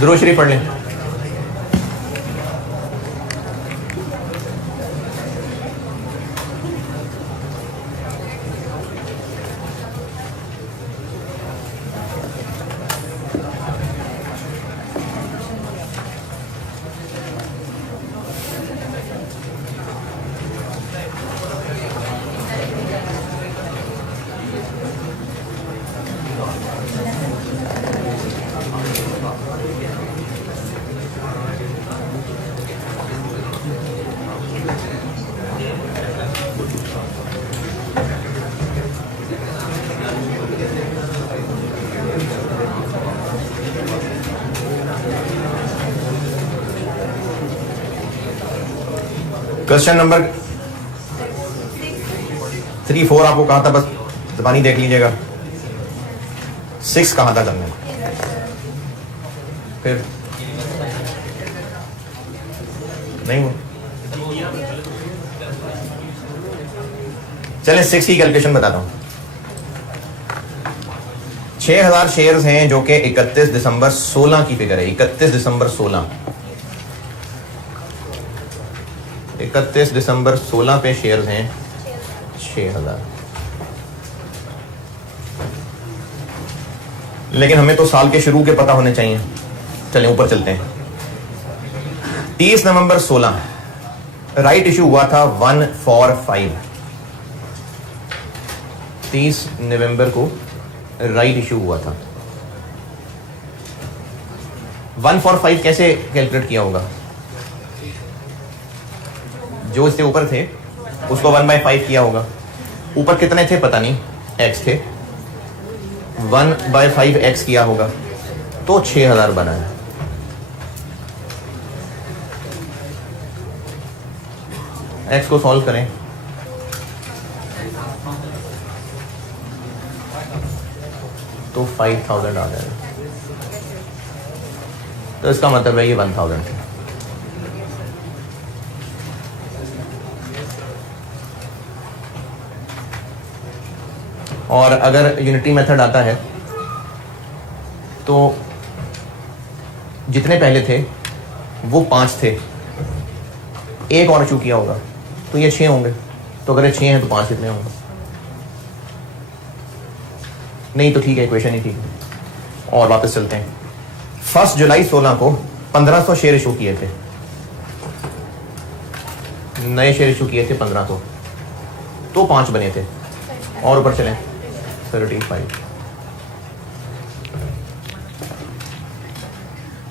दुरूद शरीफ पढ़ लें। क्वेश्चन नंबर 3, 4 आपको कहा था, बस ज़बानी देख लीजिएगा। 6 कहा था करने, फिर नहीं हुआ। चलें 6 की कैलकुलेशन बताता हूं। 6000 शेयर्स हैं जो कि 31 दिसंबर 16 की फिगर है। 31 दिसंबर 16, 31 दिसंबर 16 पे शेयर्स हैं 6000। लेकिन हमें तो साल के शुरू के पता होने चाहिए। चलें ऊपर चलते हैं। 30 नवंबर 16 राइट इशू हुआ था 145। 30 नवंबर को राइट इशू हुआ था। 145 कैसे कैलकुलेट किया होगा? जो इससे ऊपर थे उसको 1/5 किया होगा। ऊपर कितने थे पता नहीं, x थे, 1/5 x किया होगा तो 6000 बना है। x को सॉल्व करें तो 5000 आ जाएगा। तो इसका मतलब है ये 1000 है। और अगर यूनिटी मेथड आता है तो जितने पहले थे वो 5 थे, एक और इशू किया होगा तो ये 6 होंगे। तो अगर ये 6 हैं तो 5 कितने होंगे? नहीं तो ठीक है, इक्वेशन ही ठीक है। और वापस चलते हैं। 1 जुलाई 16 को 1500 शेयर इशू किए थे, नए शेयर इशू किए थे 1500, तो 5 बने थे। और ऊपर चलें 35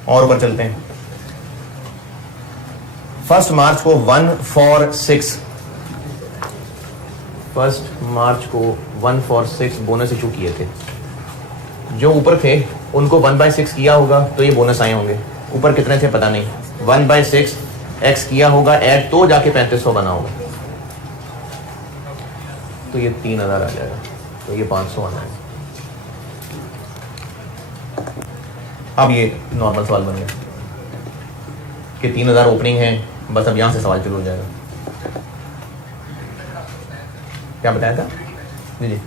और ऊपर चलते हैं। 1 मार्च को 146, 1 मार्च को 146 बोनस इशू किए थे। जो ऊपर थे उनको 1/6 किया होगा तो ये बोनस आए होंगे। ऊपर कितने थे पता नहीं, 1/6 x किया होगा ऐड तो जाके 3500 बना होगा, तो ये 3000 आ जाएगा। तो ये 500 आना है। अब ये नॉर्मल सवाल बन गया कि 3000 ओपनिंग है, बस अब यहां से सवाल शुरू हो जाएगा। क्या बताया था? जी जी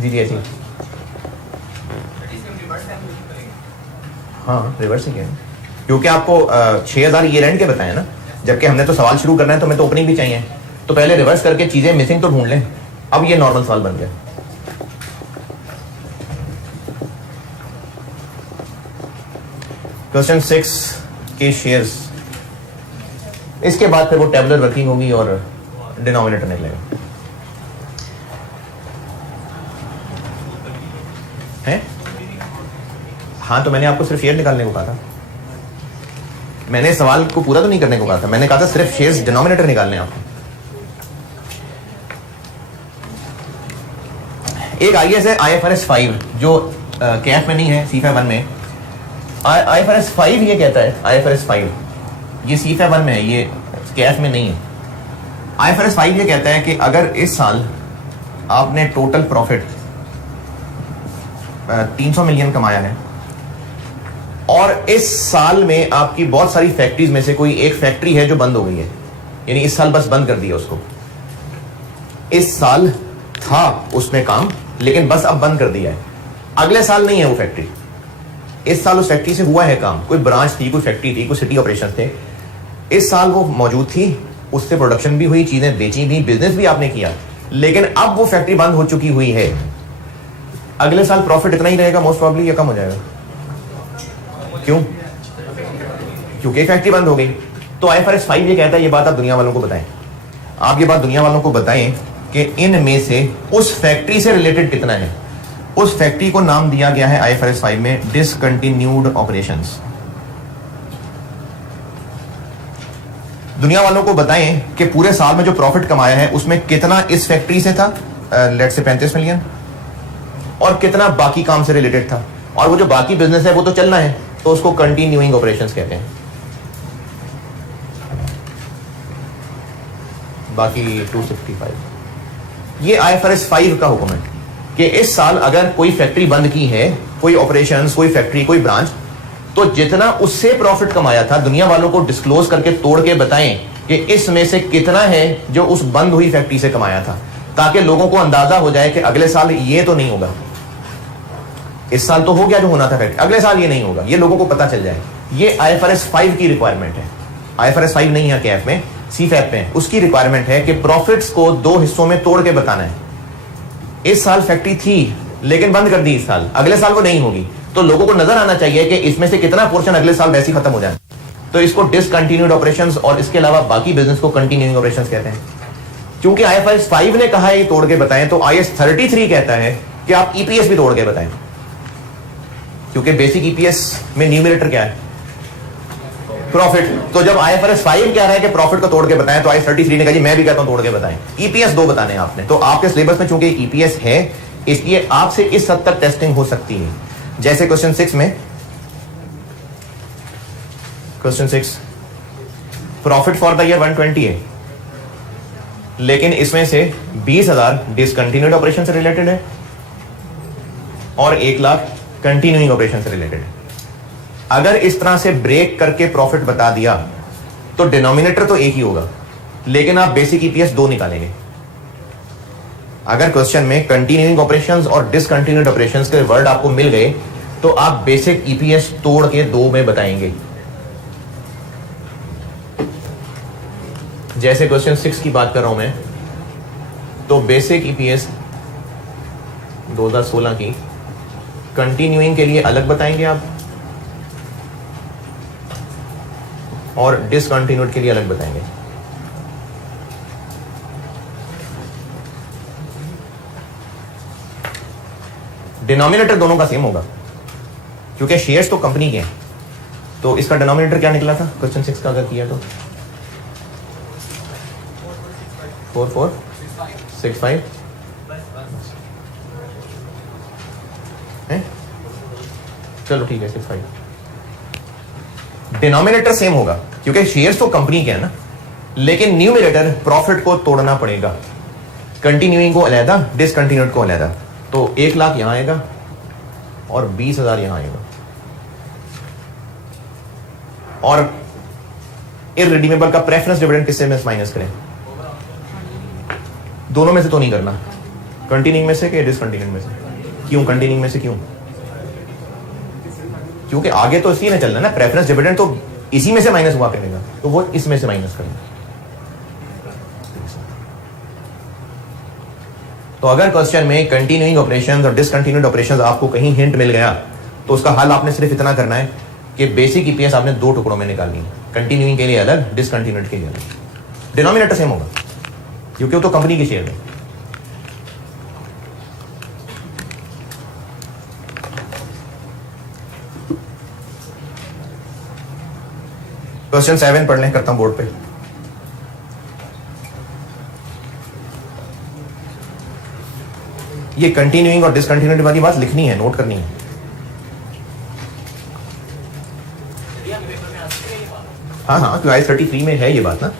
जी जी ऐसी, हाँ रिवर्स ही किया, क्योंकि आपको 6000 ये रेंट के बताया ना, जबकि हमने तो सवाल शुरू करना है तो हमें तो ओपनिंग भी चाहिए, तो पहले रिवर्स करके चीजें मिसिंग तो ढूंढ लें। अब ये नॉर्मल सवाल बन गया। क्वेश्चन 6 के शेयर्स, इसके बाद फिर वो टेबुलर वर्किंग होगी और डिनोमिनेटर निकलेगा। है? हाँ तो मैंने आपको सिर्फ शेयर निकालने को कहा था, मैंने सवाल को पूरा तो नहीं करने को कहा था, मैंने कहा था सिर्फ शेयर्स डिनोमिनेटर निकालने हैं आपको। एक आईएएस है IFRS 5 जो कैफ में नहीं है, सीफा 1 में। IFRS 5 ये कहता है, IFRS 5 ये सीफा 1 में है, ये कैफ में नहीं है। IFRS 5 ये कहता है कि अगर इस साल आपने टोटल प्रॉफिट 300 मिलियन कमाया है और इस साल में आपकी बहुत सारी फैक्ट्रीज में से कोई एक फैक्ट्री है जो बंद हो गई है, यानी इस साल बस बंद कर दिया उसको, इस साल था उसमें काम, लेकिन बस अब बंद कर दिया है। अगले साल नहीं है वो फैक्ट्री, इस साल उस फैक्ट्री से हुआ है काम, कोई ब्रांच थी, कोई फैक्ट्री थी, कोई सिटी ऑपरेशन थे, इस साल वो मौजूद थी, उससे प्रोडक्शन भी हुई, चीजें बेची भी, बिजनेस भी आपने किया, लेकिन अब वो फैक्ट्री बंद हो चुकी हुई है। अगले साल प्रॉफिट इतना ही रहेगा मोस्ट प्रॉब्ली, या कम हो जाएगा? क्यों? क्योंकि फैक्ट्री बंद हो गई। तो IFRS 5 ये कहता है, ये बात आप दुनिया वालों को बताएं, आप ये बात दुनिया वालों को बताएं कि इनमें से उस फैक्ट्री से रिलेटेड कितना है। उस फैक्ट्री को नाम दिया गया है IFRS 5 में डिसकंटिन्यूड ऑपरेशंस। दुनिया वालों को बताएं कि पूरे साल में जो प्रॉफिट कमाया है उसमें कितना इस फैक्ट्री से था, लेट्स से 35 मिलियन, और कितना बाकी काम से रिलेटेड था, और वो जो बाकी बिजनेस है वो तो चलना है, तो उसको कंटिन्यूइंग ऑपरेशंस कहते हैं। बाकी 265। ये IFRS 5 का हुक्म है कि इस साल अगर कोई फैक्ट्री बंद की है, कोई ऑपरेशंस, कोई फैक्ट्री, कोई ब्रांच, तो जितना उससे प्रॉफिट कमाया था दुनिया वालों को डिस्क्लोज करके तोड़ के बताएं कि इसमें से कितना है जो उस बंद हुई फैक्ट्री से कमाया था, ताकि लोगों को अंदाजा हो जाए कि अगले साल ये तो नहीं होगा, इस साल तो हो गया जो होना था फैक्ट्री, अगले साल ये नहीं होगा, ये लोगों को पता चल जाए। ये IFRS 5 की रिक्वायरमेंट है। IFRS 5 नहीं है कैफ में, CFAP में उसकी रिक्वायरमेंट है कि प्रॉफिट्स को दो हिस्सों में तोड़ के बताना है। इस साल फैक्ट्री थी लेकिन बंद कर दी इस साल, अगले साल वो नहीं होगी, तो लोगों को नजर आना चाहिए कि इसमें से कितना पोर्शन अगले साल वैसे ही खत्म हो जाए। तो इसको डिसकंटिन्यूड ऑपरेशंस और इसके अलावा बाकी बिजनेस को कंटिन्यूइंग ऑपरेशंस कहते हैं। क्योंकि IFRS 5 ने कहा है ये तोड़ के बताएं, तो IAS 33 कहता है कि आप EPS भी तोड़ के बताएं, क्योंकि बेसिक EPS में न्यूमरेटर क्या है? प्रॉफिट। तो जब IFRS 5 कह रहा है कि प्रॉफिट को तोड़ के बताएं, तो IAS 33 ने कहा जी मैं भी कहता हूं तोड़ के बताएं। EPS 2 बताने हैं आपने, तो आपके सिलेबस में चूंकि EPS है इसलिए आपसे इस हद तक टेस्टिंग हो सकती है। जैसे क्वेश्चन 6 में, question 6 profit for the year 120 है, लेकिन इसमें से 20,000 डिसकंटिन्यूड ऑपरेशन से रिलेटेड है और 1 लाख कंटिन्यूइंग ऑपरेशन से रिलेटेड है। अगर इस तरह से ब्रेक करके प्रॉफिट बता दिया तो डिनोमिनेटर तो एक ही होगा, लेकिन आप बेसिक EPS 2 निकालेंगे। अगर क्वेश्चन में कंटिन्यूइंग ऑपरेशंस और डिसकंटिन्यूड ऑपरेशंस के वर्ड आपको मिल गए तो आप बेसिक EPS तोड़ के 2 में बताएंगे। जैसे क्वेश्चन 6 की बात कर रहा हूं मैं, तो बेसिक EPS 2016 की कंटिन्यूइंग के लिए अलग बताएंगे आप और डिसकंटिन्यूड के लिए अलग बताएंगे। डिनोमिनेटर दोनों का सेम होगा क्योंकि शेयर्स तो कंपनी के हैं। तो इसका डिनोमिनेटर क्या निकला था क्वेश्चन 6 का अगर किया तो 4465 है, चलो ठीक है 65। डिनोमिनेटर सेम होगा क्योंकि शेयर्स तो कंपनी के हैं ना, लेकिन न्यूमरेटर प्रॉफिट को तोड़ना पड़ेगा, कंटिन्यूइंग को अलहदा, डिसकंटिन्यूड को अलहदा। तो 1 लाख यहां आएगा और 20,000 यहां आएगा, और इररिडीमेबल का प्रेफरेंस डिविडेंड किससे में माइनस करें? दोनों में से तो नहीं करना, कंटिन्यूइंग में से कि डिसकंटिन्यूड में से? क्यों कंटिन्यूइंग में से? क्यों? क्योंकि आगे तो इसी में चलना ना, प्रेफरेंस डिविडेंड तो इसी में से माइनस हुआ करेगा, तो वो इसमें से माइनस करना। तो अगर क्वेश्चन में कंटिन्यूइंग ऑपरेशंस और डिसकंटिन्यूड ऑपरेशंस आपको कहीं हिंट मिल गया तो उसका हल आपने सिर्फ इतना करना है कि बेसिक EPS आपने 2 टुकड़ों में निकालनी है, कंटिन्यूइंग के लिए अलग, डिसकंटिन्यूड के लिए अलग। डिनोमिनेटर सेम होगा क्योंकि वो तो कंपनी की शेयर है। क्वेश्चन 7 पढ़ लें, करता हूं बोर्ड पे। ये कंटिन्यूइंग और डिसकंटिन्यूड वाली बात लिखनी है, नोट करनी है। हाँ, IAS 33 में है ये बात ना।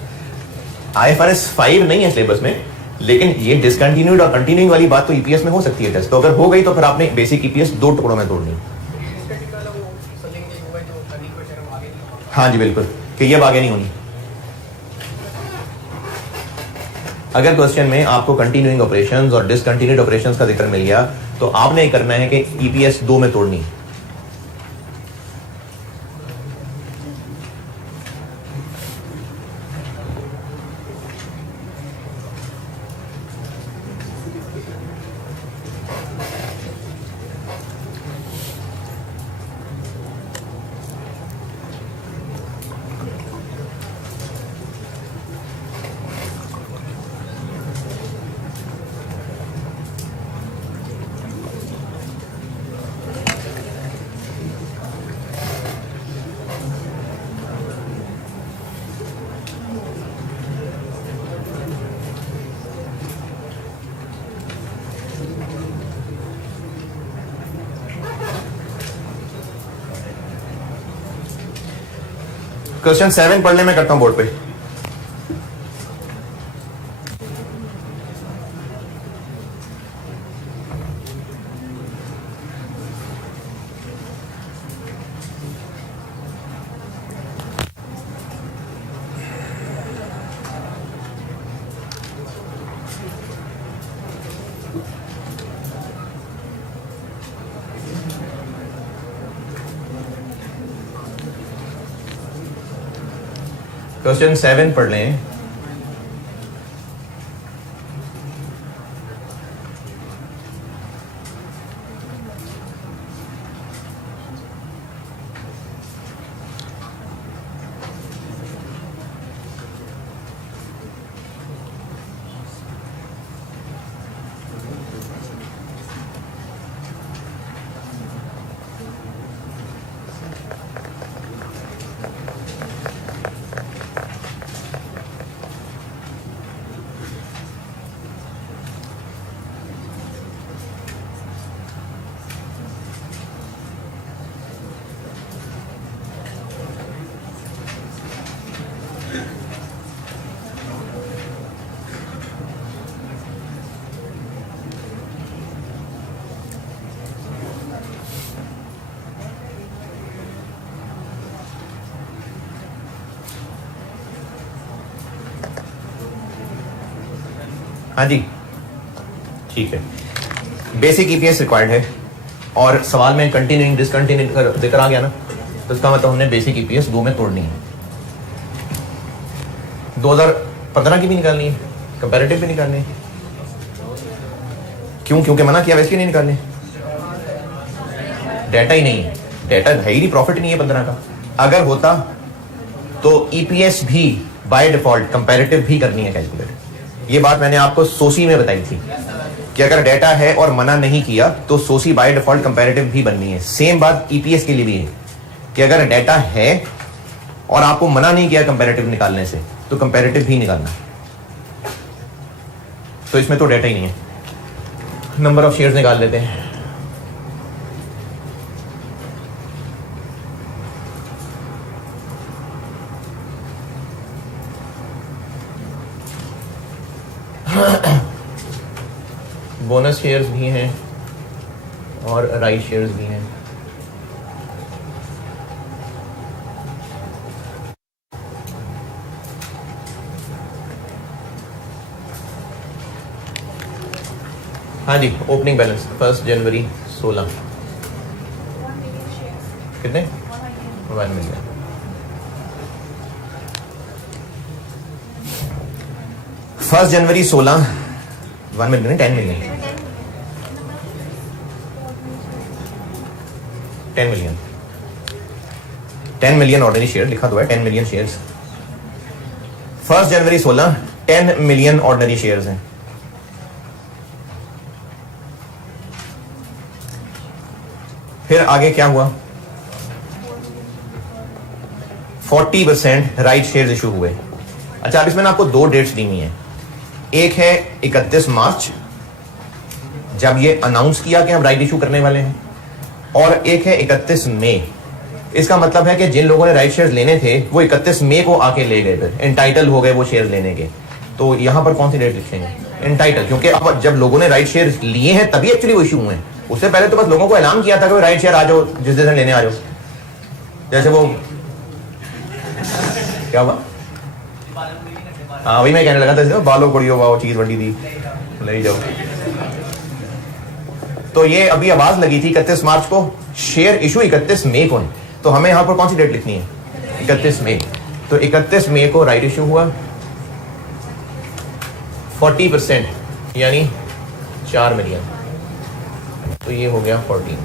IFRS 5 नहीं है सिलेबस में, लेकिन ये डिसकंटिन्यूड और कंटिन्यूइंग वाली बात तो EPS में हो सकती है टेस्ट। तो अगर हो गई तो फिर आपने बेसिक EPS 2 टुकड़ों में तोड़नी। हाँ जी बिल्कुल, कि ये अब आगे नहीं होनी। अगर क्वेश्चन में आपको कंटिन्यूइंग ऑपरेशंस और डिसकंटिन्यूड ऑपरेशंस का जिक्र मिल गया तो आपने ये करना है कि ईपीएस 2 में तोड़नी है। क्वेश्चन 7 पढ़ने में करता हूं बोर्ड पे। क्वेश्चन 7 पढ़ लें। हाँ जी ठीक है, बेसिक ईपीएस रिक्वायर्ड है और सवाल में कंटिन्यूइंग डिसकंटिन्यूइंग जिक्र आ गया ना, तो इसका मतलब हमने बेसिक ईपीएस 2 में तोड़नी है। 2015 की भी निकालनी है, कंपैरेटिव भी निकालनी है। क्यों? क्योंकि मना किया वैसे ही नहीं निकालनी, डेटा ही नहीं है, डेटा है ही नहीं, प्रॉफिट नहीं है 15 का। अगर होता तो ईपीएस भी बाय डिफॉल्ट कंपैरेटिव भी करनी है कैलकुलेट। ये बात मैंने आपको सोसी में बताई थी कि अगर डेटा है और मना नहीं किया तो सोसी बाय डिफॉल्ट कंपैरेटिव भी बननी है। सेम बात ईपीएस के लिए भी है कि अगर डेटा है और आपको मना नहीं किया कंपैरेटिव निकालने से तो कंपैरेटिव भी निकालना। तो इसमें तो डेटा ही नहीं है। नंबर ऑफ शेयर्स निकाल लेते हैं। बोनस शेयर्स भी हैं और राइट शेयर्स भी हैं। हाँ जी, ओपनिंग बैलेंस 1 जनवरी 16 कितने? 1 मिलियन। फर्स्ट जनवरी 16 1 million 10 million 10 million ordinary share लिखा तो है, 10 मिलियन शेयर्स। फर्स्ट जनवरी 16 10 मिलियन ऑर्डिनरी शेयर्स हैं। फिर आगे क्या हुआ? 40% राइट शेयर्स इशू हुए। अच्छा, अब इसमें आपको 2 डेट्स दी हुई हैं। एक है 31 मार्च जब ये अनाउंस किया कि हम राइट इशू करने वाले हैं, और एक है 31 मई। इसका मतलब है कि जिन लोगों ने राइट शेयर्स लेने थे वो 31 मई को आके ले गए, फिर एंटाइटल हो गए वो शेयर्स लेने के। तो यहां पर कौन सी डेट लिखेंगे? एंटाइटल, क्योंकि अब जब लोगों ने राइट शेयर्स लिए हैं तभी एक्चुअली वो इशू हुए हैं। उससे पहले तो बस लोगों को ऐलान किया था कि राइट शेयर आ जाओ, जिस दिन लेने आ जाओ। जैसे वो क्या हुआ? हाँ वही मैं कहने लगा था, बालो कुड़ियो वाओ चीज वंडी थी ले जाओ। तो ये अभी आवाज लगी थी 31 मार्च को, शेयर इशू 31 मई को है, तो हमें यहां पर कौन सी डेट लिखनी है? 31 मई। तो 31 मई को राइट इशू हुआ 40%, यानी 4 मिलियन, तो ये हो गया 14।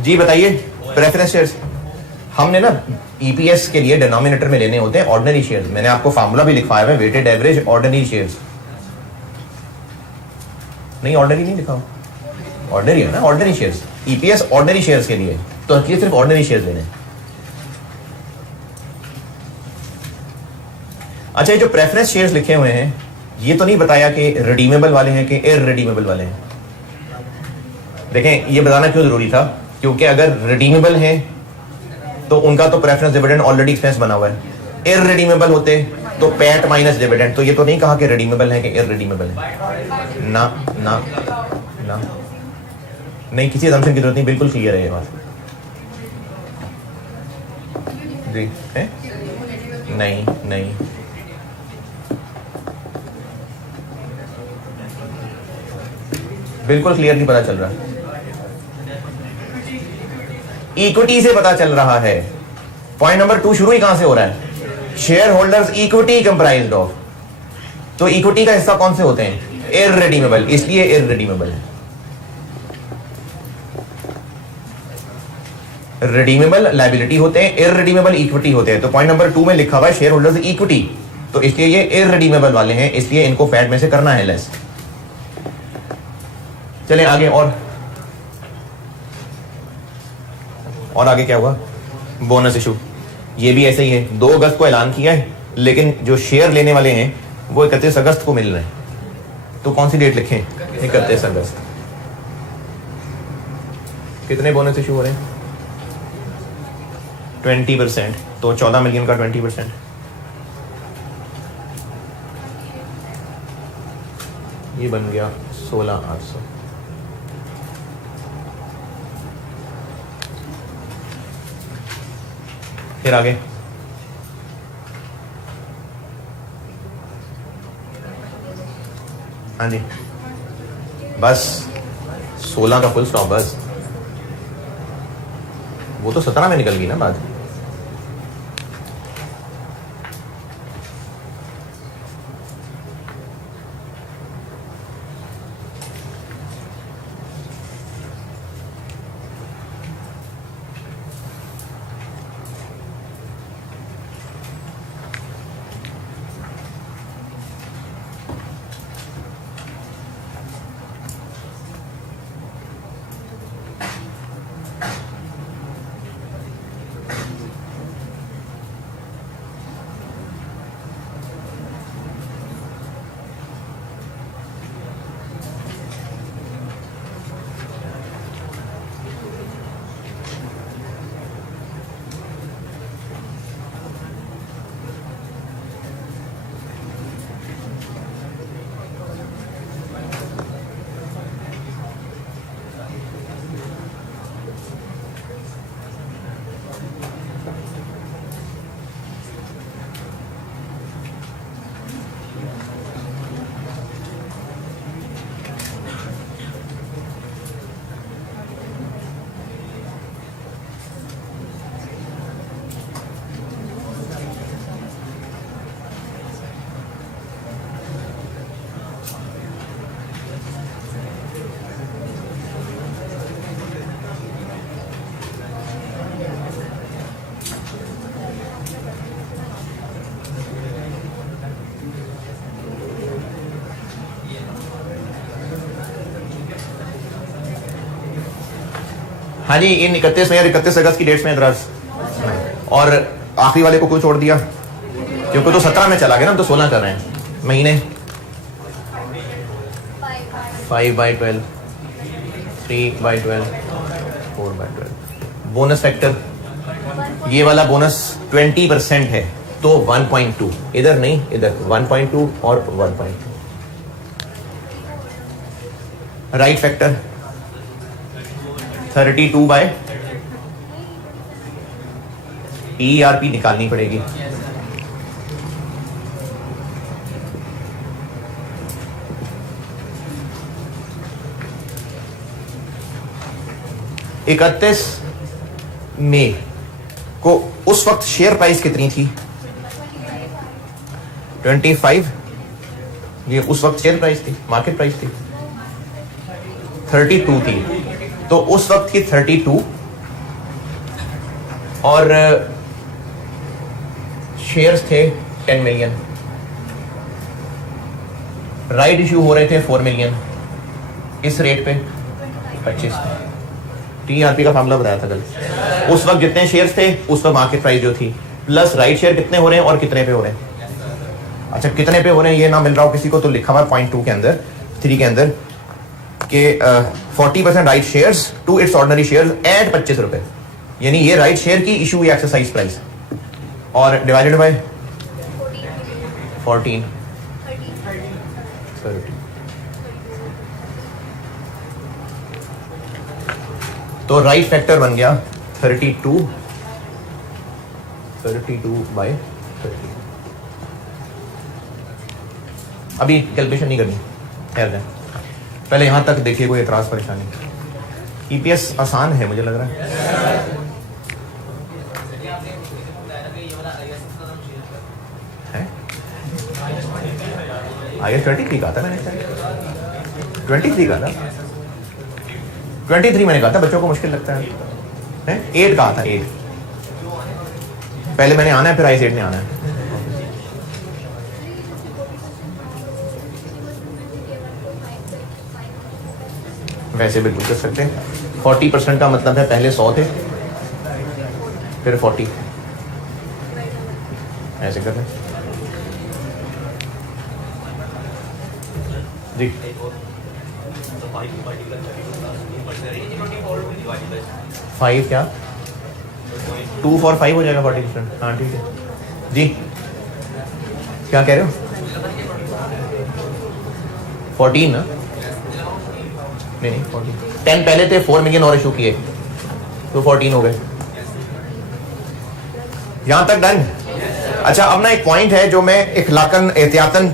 जी बताइए। प्रेफरेंस शेयर्स हमने ना ईपीएस के लिए डिनोमिनेटर में लेने होते हैं ऑर्डिनरी शेयर्स। मैंने आपको फार्मूला भी लिखवाया है, वेटेड एवरेज ऑर्डिनरी शेयर्स। नहीं ऑर्डिनरी नहीं लिखा, ऑर्डिनरी है ना, ordinary shares. EPS ordinary shares के लिए, तो ये सिर्फ ऑर्डिनरी शेयर्स लेने। अच्छा, ये जो प्रेफरेंस शेयर्स लिखे हुए हैं, ये तो नहीं बताया कि रिडीमेबल वाले हैं कि इररिडीमेबल वाले हैं। देखें, ये बताना क्यों जरूरी था, क्योंकि अगर रिडीमेबल हैं तो उनका तो प्रेफरेंस डिविडेंड ऑलरेडी एक्सपेंस बना हुआ है। इररिडीमेबल होते तो पैट माइनस डिविडेंड। तो ये तो नहीं कहा कि रिडीमेबल है कि इररिडीमेबल है, ना ना ना, नहीं, किसी असम्पशन की जरूरत नहीं, बिल्कुल क्लियर है ये बात। जी है? नहीं नहीं, बिल्कुल क्लियर नहीं पता चल रहा। इक्विटी से पता चल रहा है। पॉइंट नंबर 2 शुरू ही कहां से हो रहा है? Share holders equity comprised of. तो इक्विटी का हिस्सा कौन से होते हैं? इररिडीमेबल, इसलिए इररिडीमेबल है। रिडीमेबल लायबिलिटी होते हैं, इररिडीमेबल इक्विटी होते हैं। तो पॉइंट नंबर 2 में लिखा हुआ है शेयर होल्डर्स इक्विटी, तो इसलिए ये इररिडीमेबल वाले हैं, इसलिए इनको फैट में से करना है लेस। चलें आगे। और आगे क्या हुआ? Bonus issue. ये भी ऐसे ही है, 2 अगस्त को ऐलान किया है, लेकिन जो शेयर लेने वाले हैं वो 31 अगस्त को मिल रहे हैं। तो कौन सी डेट लिखें? 31 अगस्त। कितने बोनस इशू हो रहे हैं? 20%, तो 14 मिलियन का 20%, ये बन गया 16,800। फिर आगे हाँ जी, बस 16 का फुल स्टॉप, बस। वो तो 17 में निकल गई ना बात। हाँ जी, इन 31 में या 31 अगस्त की डेट्स में एतराज। और आखिरी वाले को क्यों छोड़ दिया? क्योंकि तो 17 में चला गया ना, तो 16 कर रहे हैं महीने। 5/12, 3/12, 4/12। बोनस फैक्टर, ये वाला बोनस 20% है, तो 1.2, इधर नहीं, इधर 1.2 और 1.2। राइट फैक्टर 32/12, ERP निकालनी पड़ेगी। इकतीस मई को उस वक्त शेयर प्राइस कितनी थी? 25। ये उस वक्त शेयर प्राइस थी, मार्केट प्राइस थी 32 थी। तो उस वक्त की 32 और शेयर्स थे 10 मिलियन, राइट इश्यू हो रहे थे 4 मिलियन, इस रेट पे 25। TRP का फार्मूला बताया था कल। उस वक्त जितने शेयर्स थे उस पर मार्केट प्राइस जो थी, प्लस राइट शेयर कितने हो रहे हैं और कितने पे हो रहे हैं। अच्छा, कितने पे हो रहे हैं ये ना मिल रहा हो किसी को, तो लिखा हुआ पॉइंट 2 के अंदर, 3 के अंदर कि 40% right shares to its ordinary shares at 25 रुपए, यानी ये राइट शेयर की इशू हुई एक्सरसाइज प्राइस, और डिवाइडेड बाय 14 तो राइट फैक्टर बन गया 32 बाय 30। अभी कैलकुलेशन नहीं करनी, ठहर जाए, पहले यहां तक देखिए कोई एतराज परेशानी। EPS आसान है मुझे लग रहा है। IS 23 कहा था मैंने, 23 कहा था, 23 मैंने कहा था, बच्चों को मुश्किल लगता है 8 कहा था, 8 पहले मैंने आना है, फिर IS 8 ने आना है। वैसे बिल्कुल कर सकते हैं। 40% का मतलब है पहले 100 थे फिर 40, ऐसे करते हैं जी। 5 क्या 2 for 5 हो जाएगा 40%। हाँ ठीक है जी, क्या कह रहे हो? 14 ना, नहीं 14, 10 पहले थे, 4 मिलियन और इशू किए तो 14 हो गए। यहां तक डन। अच्छा, अब ना एक पॉइंट है जो मैं इखलाकन एहतियातन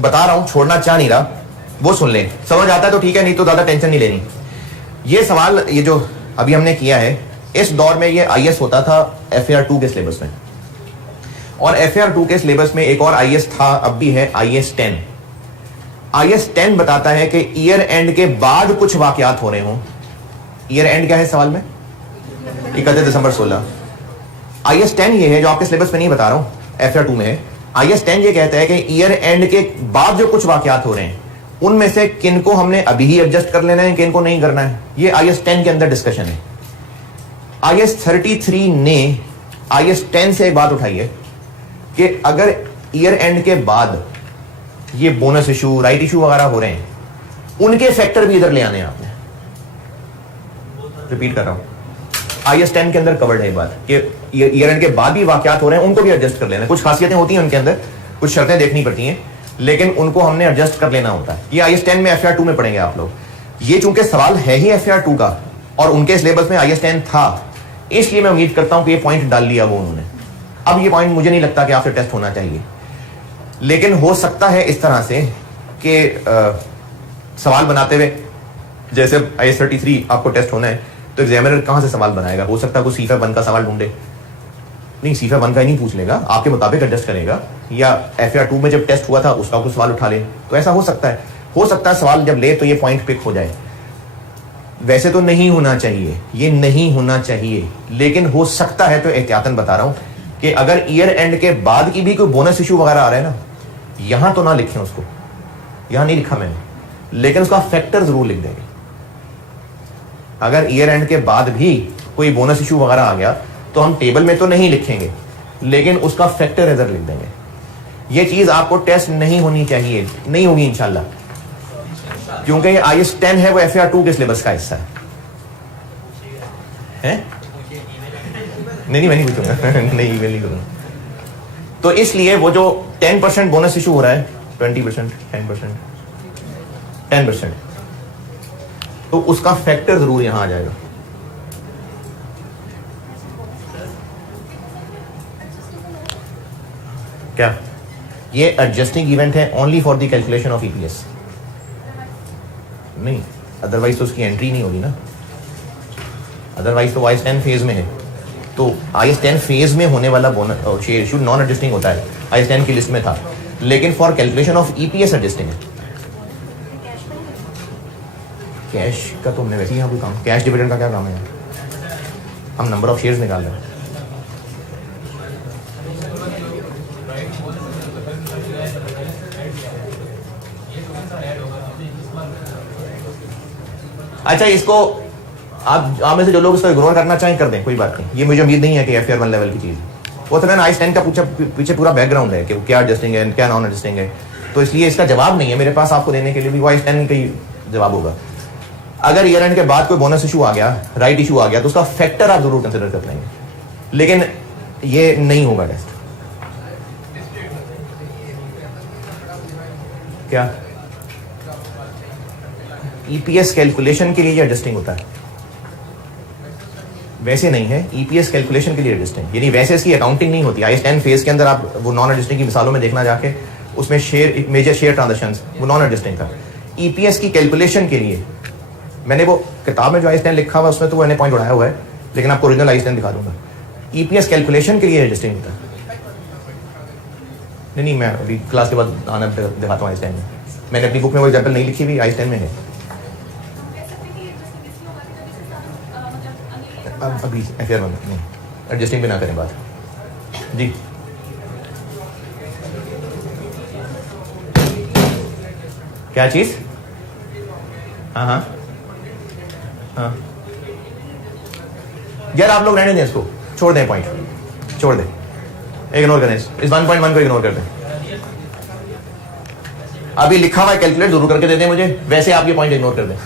बता रहा हूं, छोड़ना चाह नहीं रहा, वो सुन लें, समझ आता है तो ठीक है, नहीं तो ज्यादा टेंशन नहीं लेनी। ये सवाल, ये जो अभी हमने किया है, इस दौर में ये IS होता था FAR2 के सिलेबस में, और FAR2 के सिलेबस में एक और IS था, अब भी है, IS 10। IS 10 बताता है कि ईयर एंड के बाद कुछ वाकयात हो रहे हों। ईयर एंड क्या है सवाल में? 31 दिसंबर 16। IS 10 ये है जो आपके सिलेबस में नहीं बता रहा हूं, FAR2 में है। IS 10 ये कहता है कि ईयर एंड के बाद जो कुछ वाकयात हो रहे हैं उनमें से किन को हमने अभी ही एडजस्ट कर लेना है, किन को नहीं करना है, ये IS 10 के अंदर डिस्कशन है। IS 33 ने IS 10 से एक बात उठाई है कि अगर ईयर एंड के बाद ये बोनस इशू, राइट इशू वगैरह हो रहे हैं, उनके फैक्टर भी इधर ले आने हैं आपने। रिपीट कर रहा हूं, IS 10 के अंदर कवर्ड है ये बात कि ईयर एंड के बाद भी वाकयात हो रहे हैं, उनको भी एडजस्ट कर लेना। कुछ खासियतें होती हैं उनके अंदर, कुछ शर्तें देखनी पड़ती हैं, लेकिन उनको हमने एडजस्ट कर लेना होता है। ये IS 10 में FAR2 में पढ़ेंगे आप लोग। ये चूंकि सवाल है ही FAR2 का और उनके सिलेबस में IS 10 था, इसलिए मैं उम्मीद करता हूं कि ये पॉइंट डाल लिया वो उन्होंने। अब ये पॉइंट मुझे नहीं लगता कि आपसे टेस्ट होना चाहिए, लेकिन हो सकता है इस तरह से कि सवाल बनाते हुए, जैसे IS 33 आपको टेस्ट होना है तो एग्जामिनर कहां से सवाल बनाएगा? हो सकता है कोई CFA 1 का सवाल ढूंढे, नहीं CFA 1 का ही नहीं पूछ लेगा, आपके मुताबिक एडजस्ट करेगा, या FAR2 में जब टेस्ट हुआ था उसका कुछ सवाल उठा ले, तो ऐसा हो सकता है। हो सकता है सवाल जब ले तो ये पॉइंट पिक हो जाए। वैसे तो नहीं होना चाहिए, ये नहीं होना चाहिए, लेकिन हो सकता है, तो एहतियातन बता रहा हूं कि अगर ईयर एंड के बाद की भी कोई बोनस इशू वगैरह आ रहा है ना, यहां तो ना लिखें उसको, यहां नहीं लिखा मैंने, लेकिन उसका फैक्टर जरूर लिख देंगे। अगर ईयर एंड के बाद भी कोई बोनस इशू वगैरह आ गया तो हम टेबल में तो नहीं लिखेंगे, लेकिन उसका फैक्टर इधर लिख देंगे। ये चीज आपको टेस्ट नहीं होनी चाहिए, नहीं होगी इंशाल्लाह, क्योंकि ये IS 10 है, वो FAR2 के सिलेबस का हिस्सा है? नहीं मैं नहीं पूछूंगा नहीं ईमेल नहीं करूंगा। तो इसलिए वो जो 10% बोनस इशू हो रहा है, 20%, 10%, तो उसका फैक्टर जरूर यहां आ जाएगा। क्या ये एडजस्टिंग इवेंट है only for the calculation of EPS? नहीं, अदरवाइज तो उसकी एंट्री नहीं होगी ना, अदरवाइज तो IAS 10 फेज में है, तो IAS 10 फेज में होने वाला bonus share should non adjusting होता है, IAS 10 की लिस्ट में था, लेकिन for calculation of EPS adjusting है। कैश का तो हमने वैसे ही यहाँ कोई काम, कैश डिविडेंड का क्या काम है, हम नंबर ऑफ शेयर्स निकाल रहे हैं। अच्छा, इसको आप में से जो लोग इसको इग्नोर करना चाहें कर दें, कोई बात नहीं, ये मुझे उम्मीद नहीं है कि FR 1 लेवल की चीज़ वो तो मैंने IAS 10 का पीछे पूरा बैकग्राउंड है कि क्या एडजस्टिंग है क्या नॉन एडजस्टिंग है, तो इसलिए इसका जवाब नहीं है मेरे पास आपको देने के लिए भी, वो IAS 10 का ही जवाब होगा। अगर ईयर एंड के बाद कोई बोनस इशू आ गया, राइट इशू आ गया, तो उसका फैक्टर आप जरूर कंसिडर कर लेंगे, लेकिन ये नहीं होगा टेस्ट। क्या ईपीएस कैलकुलेशन के लिए ये एडजस्टिंग होता है? वैसे नहीं है, ईपीएस कैलकुलेशन के लिए एडजस्टिंग, यानी वैसे इसकी अकाउंटिंग नहीं होती। IAS 10 फेज के अंदर आप वो नॉन एडजस्टिंग की मिसालों में देखना जाके, उसमें शेयर मेजर शेयर ट्रांजेक्शंस वो नॉन एडजस्टिंग था। ईपीएस की कैलकुलेशन के लिए मैंने वो किताब में जो IAS 10 लिखा हुआ है उसमें तो मैंने पॉइंट उठाया हुआ है, लेकिन आपको ओरिजिनल IAS 10 दिखा दूंगा। ईपीएस कैलकुलेशन के लिए एडजस्टिंग होता है। नहीं, मैं अभी क्लास के बाद आना दिखाता हूँ IAS 10 में, मैंने अपनी बुक में वो एग्जाम्पल नहीं लिखी हुई, IAS 10 में है। अभी FR 1 नहीं, एडजस्टिंग भी ना करें बात जी। क्या चीज? हाँ हाँ हाँ यार, आप लोग रहने दें इसको, छोड़ दें, पॉइंट छोड़ दें, इग्नोर करें इस 1.1 को इग्नोर कर दें। अभी लिखा हुआ है कैलकुलेट जरूर करके दे दें मुझे, वैसे आप ये पॉइंट इग्नोर कर दें,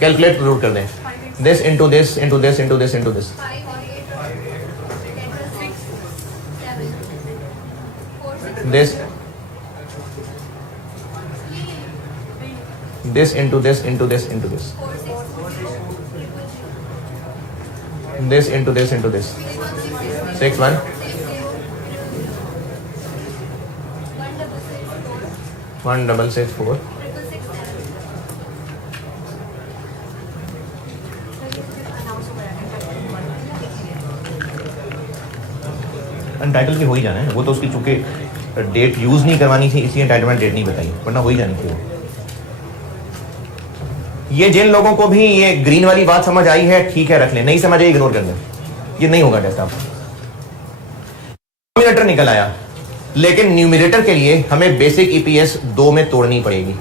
कैलकुलेट जरूर कर दें। This into this into this into this into this, this this into this into this into this, this into this into this, 6 1 1 6 6 4 अनटाइटल की हो ही जाना है, वो तो उसकी चूंकि डेट यूज नहीं करवानी थी इसलिए एंटाइटलमेंट डेट नहीं बताई, वरना हो ही जानी थी वो। ये जिन लोगों को भी ये ग्रीन वाली बात समझ आई है ठीक है, रख लें, नहीं समझ आई इग्नोर कर लें, ये नहीं होगा टेस्ट। आप न्यूमरेटर निकल आया, लेकिन न्यूमरेटर के लिए हमें बेसिक ईपीएस 2 में तोड़नी पड़ेगी।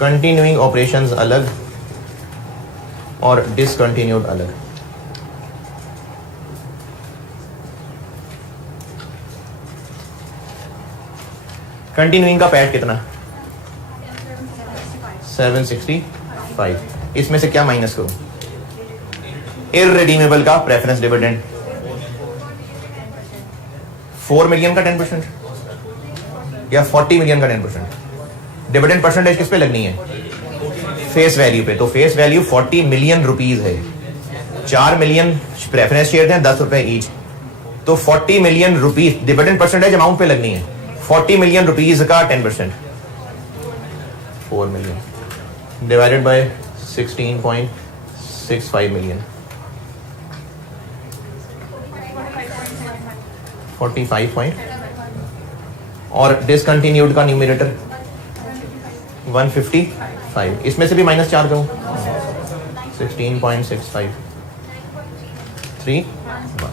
कंटिन्यूइंग ऑपरेशंस अलग और डिसकंटिन्यूड अलग। कंटिन्यूइंग का पैड कितना? 765। इसमें से क्या माइनस करूं? इररिडीमेबल का प्रेफरेंस डिविडेंड 4 मिलियन का 10% या 40 मिलियन का 10%? डिविडेंड परसेंटेज किस पे लगनी है? फेस वैल्यू पे। तो फेस वैल्यू 40 मिलियन रुपीज है, 4 मिलियन प्रेफरेंस शेयर हैं, 10 रुपए ईच, तो 40 million rupees dividend percentage amount पे लगनी है। 40 मिलियन रुपीज का 10%, 4 million divided by 16.65 million, 45 point. और डिसकंटिन्यूड का न्यूमरेटर 155, इसमें से भी माइनस 4 करूं, 16.65 3 1।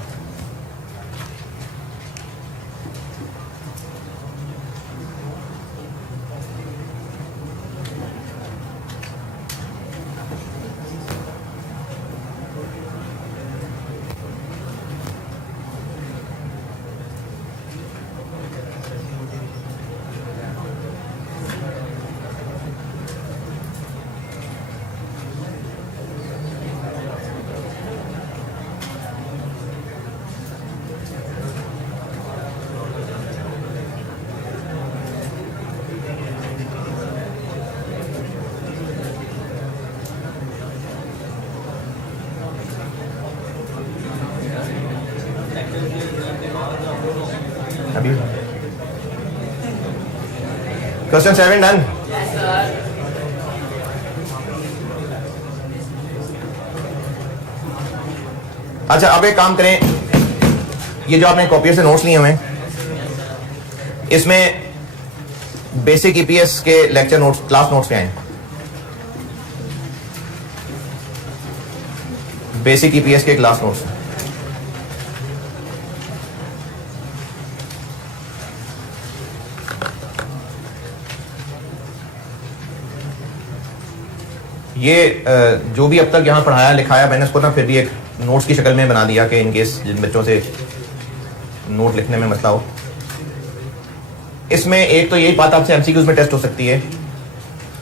अभी क्वेश्चन 7 डन। अच्छा अब एक काम करें, ये जो आपने कॉपी से नोट्स लिए हुए हैं इसमें बेसिक ईपीएस के लेक्चर नोट्स, क्लास नोट्स पे आए। बेसिक ईपीएस के क्लास नोट्स ये जो भी अब तक यहां पढ़ाया लिखाया मैंने उसको ना फिर भी एक नोट्स की शक्ल में बना दिया कि इनकेस जिन बच्चों से नोट लिखने में मसला हो। इसमें एक तो यही बात आपसे एमसीक्यूज में टेस्ट हो सकती है,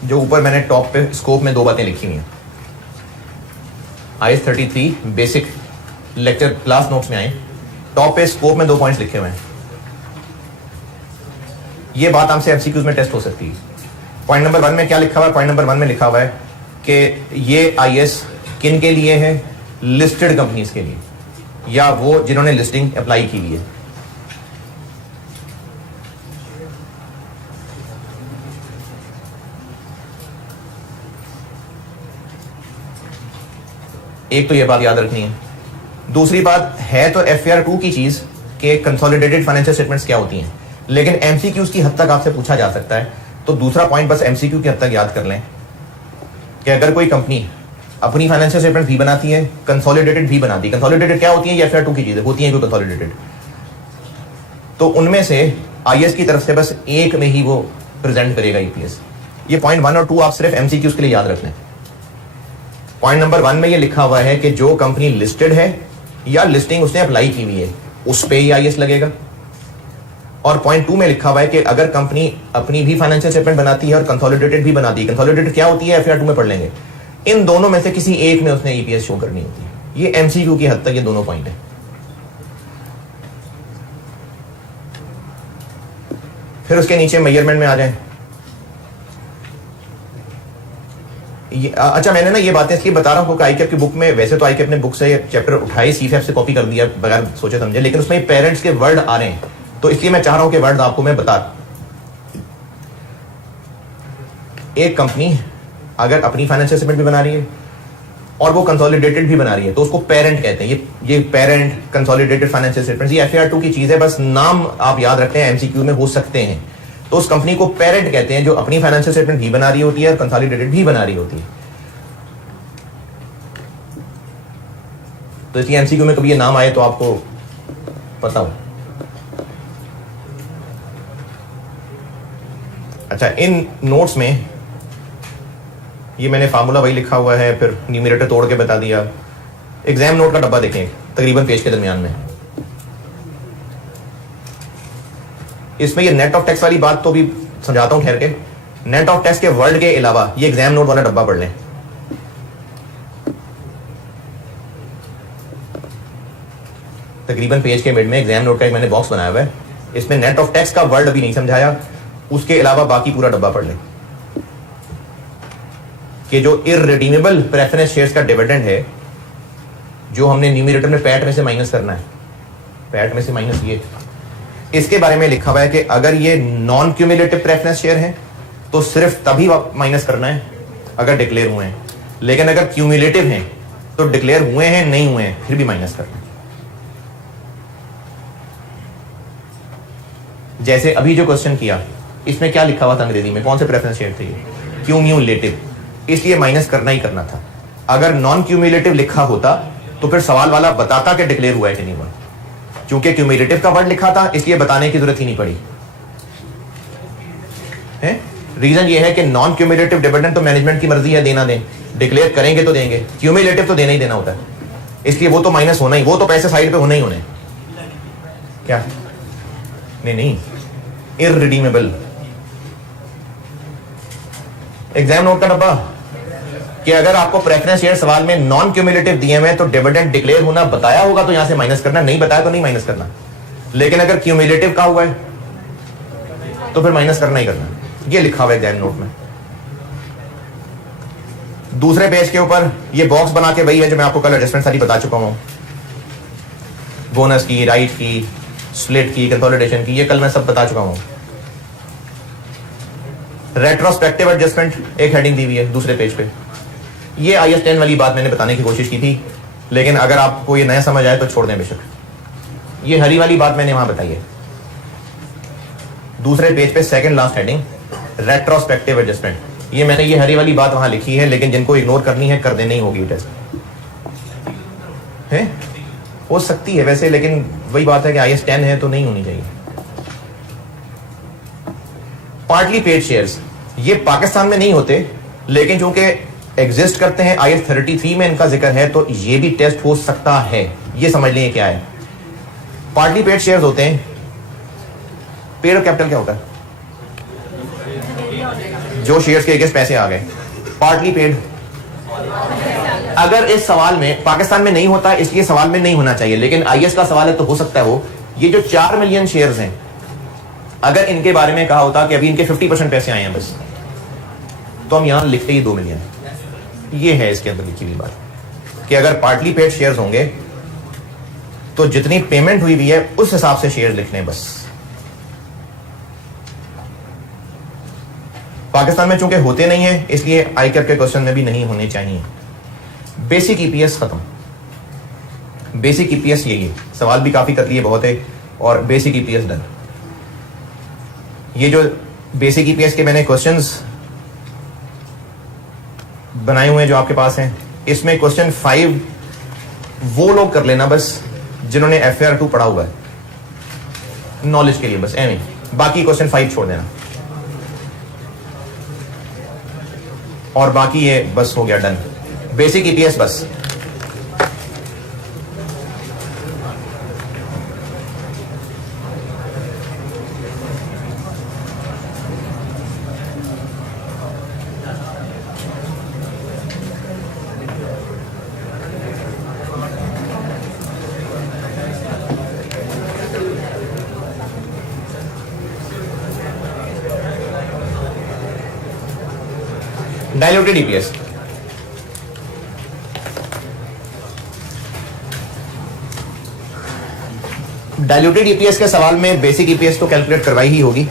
जो ऊपर मैंने टॉप पे स्कोप में 2 बातें लिखी हुई हैं। IAS 33 basic lecture class notes में आए, टॉप पे स्कोप में 2 पॉइंट्स लिखे हुए हैं। ये बात आपसे एमसीक्यूज में टेस्ट हो सकती है। पॉइंट नंबर 1 में क्या लिखा हुआ है? पॉइंट नंबर 1 में लिखा हुआ है कि ये IAS किन के लिए है? लिस्टेड कंपनीज के लिए, या वो जिन्होंने लिस्टिंग अप्लाई की हुई है। एक तो ये बात याद रखनी है। दूसरी बात है तो FAR 2 की चीज के कंसोलिडेटेड फाइनेंशियल स्टेटमेंट्स क्या होती हैं, लेकिन एमसीक्यूज की हद तक आपसे पूछा जा सकता है। तो दूसरा पॉइंट बस एमसीक्यू की हद तक याद कर लें कि अगर कोई कंपनी अपनी फाइनेंशियल स्टेटमेंट भी बनाती है, कंसोलिडेटेड भी बनाती है। कंसोलिडेटेड क्या होती है? ये FAR 2 की चीजें होती हैं कोई कंसोलिडेटेड, तो उनमें से IAS की तरफ से बस एक में ही वो प्रेजेंट करेगा ईपीएस। ये पॉइंट 1 और 2 आप सिर्फ एमसीक्यूज के लिए याद रख लें। पॉइंट नंबर 1 में ये लिखा हुआ है कि जो कंपनी लिस्टेड है या लिस्टिंग उसने अप्लाई की हुई है उस पे ही IAS लगेगा। और पॉइंट 2 में लिखा हुआ है कि अगर कंपनी अपनी भी फाइनेंशियल स्टेटमेंट बनाती है और कंसोलिडेटेड भी बनाती है, कंसोलिडेटेड क्या होती है FAR 2 में पढ़ लेंगे, इन दोनों में से किसी एक में उसने ईपीएस शो करनी होती है। ये एमसीक्यू की हद तक ये दोनों पॉइंट है। फिर उसके नीचे मेजरमेंट में आ जाए। अच्छा मैंने ना ये बातें इसलिए बता रहा हूँ कि आईकेप की बुक में, वैसे तो आईकेप ने बुक से चैप्टर उठाए सीफेप से कॉपी कर दिया बगैर सोचे समझे, लेकिन उसमें पेरेंट्स के वर्ड आ रहे हैं, तो इसलिए मैं चाह रहा हूं कि वर्ड आपको मैं बता। एक कंपनी अगर अपनी फाइनेंशियल स्टेटमेंट भी बना रही है और वो कंसोलिडेटेड भी बना रही है तो उसको पेरेंट कहते हैं। ये पेरेंट कंसोलिडेटेड फाइनेंशियल स्टेटमेंट्स ये FAR 2 की चीज है, बस नाम आप याद रखते हैं, एमसीक्यू में हो सकते हैं। तो उस कंपनी को पेरेंट कहते हैं जो अपनी फाइनेंशियल स्टेटमेंट भी बना रही होती है और कंसोलिडेटेड भी बना रही होती है। तो इसलिए एमसीक्यू में कभी ये नाम आए तो आपको पता हो। अच्छा इन नोट्स में ये मैंने फार्मूला वही लिखा हुआ है, फिर न्यूमरेटर तोड़ के बता दिया। एग्जाम नोट का डब्बा देखें तकरीबन पेज के दरमियान में, इसमें ये नेट ऑफ टैक्स वाली बात तो भी समझाता हूं ठहर के। नेट ऑफ टैक्स के वर्ड के अलावा ये एग्जाम नोट वाला डब्बा पढ़ लें। तकरीबन पेज के मिड में एग्जाम नोट का एक मैंने बॉक्स बनाया हुआ है, इसमें नेट ऑफ टैक्स का वर्ड अभी नहीं समझाया, उसके अलावा बाकी पूरा डब्बा पढ़ लें कि जो इररिडीमेबल प्रेफरेंस शेयर्स का डिविडेंड है, जो हमने न्यूमरेटर में पैट में से माइनस करना है, पैट में से माइनस ये, इसके बारे में लिखा हुआ है कि अगर ये नॉन क्यूमुलेटिव प्रेफरेंस शेयर है तो सिर्फ तभी माइनस करना है अगर डिक्लेयर हुए हैं, लेकिन अगर क्यूमुलेटिव हैं तो डिक्लेयर हुए हैं नहीं हुए हैं फिर भी माइनस करना है। जैसे अभी जो क्वेश्चन किया इसमें क्या लिखा हुआ था अंग्रेजी में, कौन से प्रेफरेंस शेयर थे? क्यूम्यूलेटिव, इसलिए माइनस करना ही करना था। अगर नॉन क्यूमुलेटिव लिखा होता तो फिर सवाल वाला बताता कि डिक्लेयर हुआ है कि नहीं हुआ। चूंकि क्यूमुलेटिव का वर्ड लिखा था इसलिए बताने की जरूरत ही नहीं पड़ी है। रीजन ये है कि नॉन क्यूमुलेटिव डिविडेंड तो मैनेजमेंट की मर्जी है देना दें, डिक्लेयर करेंगे तो देंगे, क्यूमुलेटिव तो देना ही देना होता है, इसलिए वो तो माइनस होना ही, वो तो पैसे साइड पे होने ही होने। क्या नहीं इररिडीमेबल। एग्जाम नोट का डब्बा कि अगर आपको प्रेफरेंस शेयर सवाल में नॉन क्यूमुलेटिव दिए हुए तो डिविडेंड डिक्लेयर होना बताया होगा तो यहां से माइनस करना, नहीं बताया तो नहीं माइनस करना, लेकिन अगर क्यूमुलेटिव का हुआ है तो फिर माइनस करना ही करना। ये लिखा हुआ है एग्जाम नोट में। दूसरे पेज के ऊपर ये बॉक्स बना के वही है जो मैं आपको कल एडजस्टमेंट सारी बता चुका हूं, बोनस की, राइट की, स्प्लिट की, कंसोलिडेशन की, ये कल मैं सब बता चुका हूं। रेट्रोस्पेक्टिव एडजस्टमेंट एक हेडिंग दी हुई है दूसरे पेज पे। ये IAS 10 वाली बात मैंने बताने की कोशिश की थी, लेकिन अगर आपको ये नया समझ आए तो छोड़ दें बेशक। ये हरी वाली बात मैंने वहां बताई है दूसरे पेज पे, second last heading, retrospective adjustment. ये मैंने ये हरी वाली बात वहां लिखी है, लेकिन जिनको इग्नोर करनी है कर देनी होगी टेस्ट है, हो सकती है वैसे, लेकिन वही बात है कि IAS 10 है तो नहीं होनी चाहिए। पार्टली पेड शेयर्स ये पाकिस्तान में नहीं होते, लेकिन चूंकि एग्जिस्ट करते हैं, IAS 33 में इनका जिक्र है, तो ये भी टेस्ट हो सकता है। ये समझ लें क्या है। पार्टली पेड शेयर्स होते हैं, पेड और कैपिटल क्या होता है? जो शेयर्स के अगेंस्ट पैसे आ गए, पार्टली पेड। अगर इस सवाल में पाकिस्तान में नहीं होता, इसलिए सवाल में नहीं होना चाहिए, लेकिन IAS का सवाल है तो हो सकता है वो। ये जो 4 मिलियन शेयर्स हैं, अगर इनके बारे में कहा होता कि अभी इनके 50% पैसे आए हैं बस, तो हम यहां लिखते ही 2 मिलियन। ये है इसके अंदर लिखी हुई बात कि अगर पार्टली पेड शेयर्स होंगे तो जितनी पेमेंट हुई है उस हिसाब से शेयर लिखने बस। पाकिस्तान में चूंकि होते नहीं है, इसलिए ICAP के क्वेश्चन में भी नहीं होने चाहिए। बेसिक EPS खत्म। बेसिक EPS यही है, सवाल भी काफी कतली बहुत है, और बेसिक EPS डन। ये जो बेसिक EPS के मैंने क्वेश्चंस बनाए हुए हैं जो आपके पास हैं, इसमें क्वेश्चन 5 वो लोग कर लेना बस जिन्होंने FAR 2 पढ़ा हुआ है, नॉलेज के लिए बस, एवं। बाकी क्वेश्चन 5 छोड़ देना, और बाकी ये बस हो गया डन। बेसिक EPS बस। डाइल्यूटेड EPS, डाइल्यूटेड EPS के सवाल में बेसिक EPS तो कैलकुलेट करवाई ही होगी।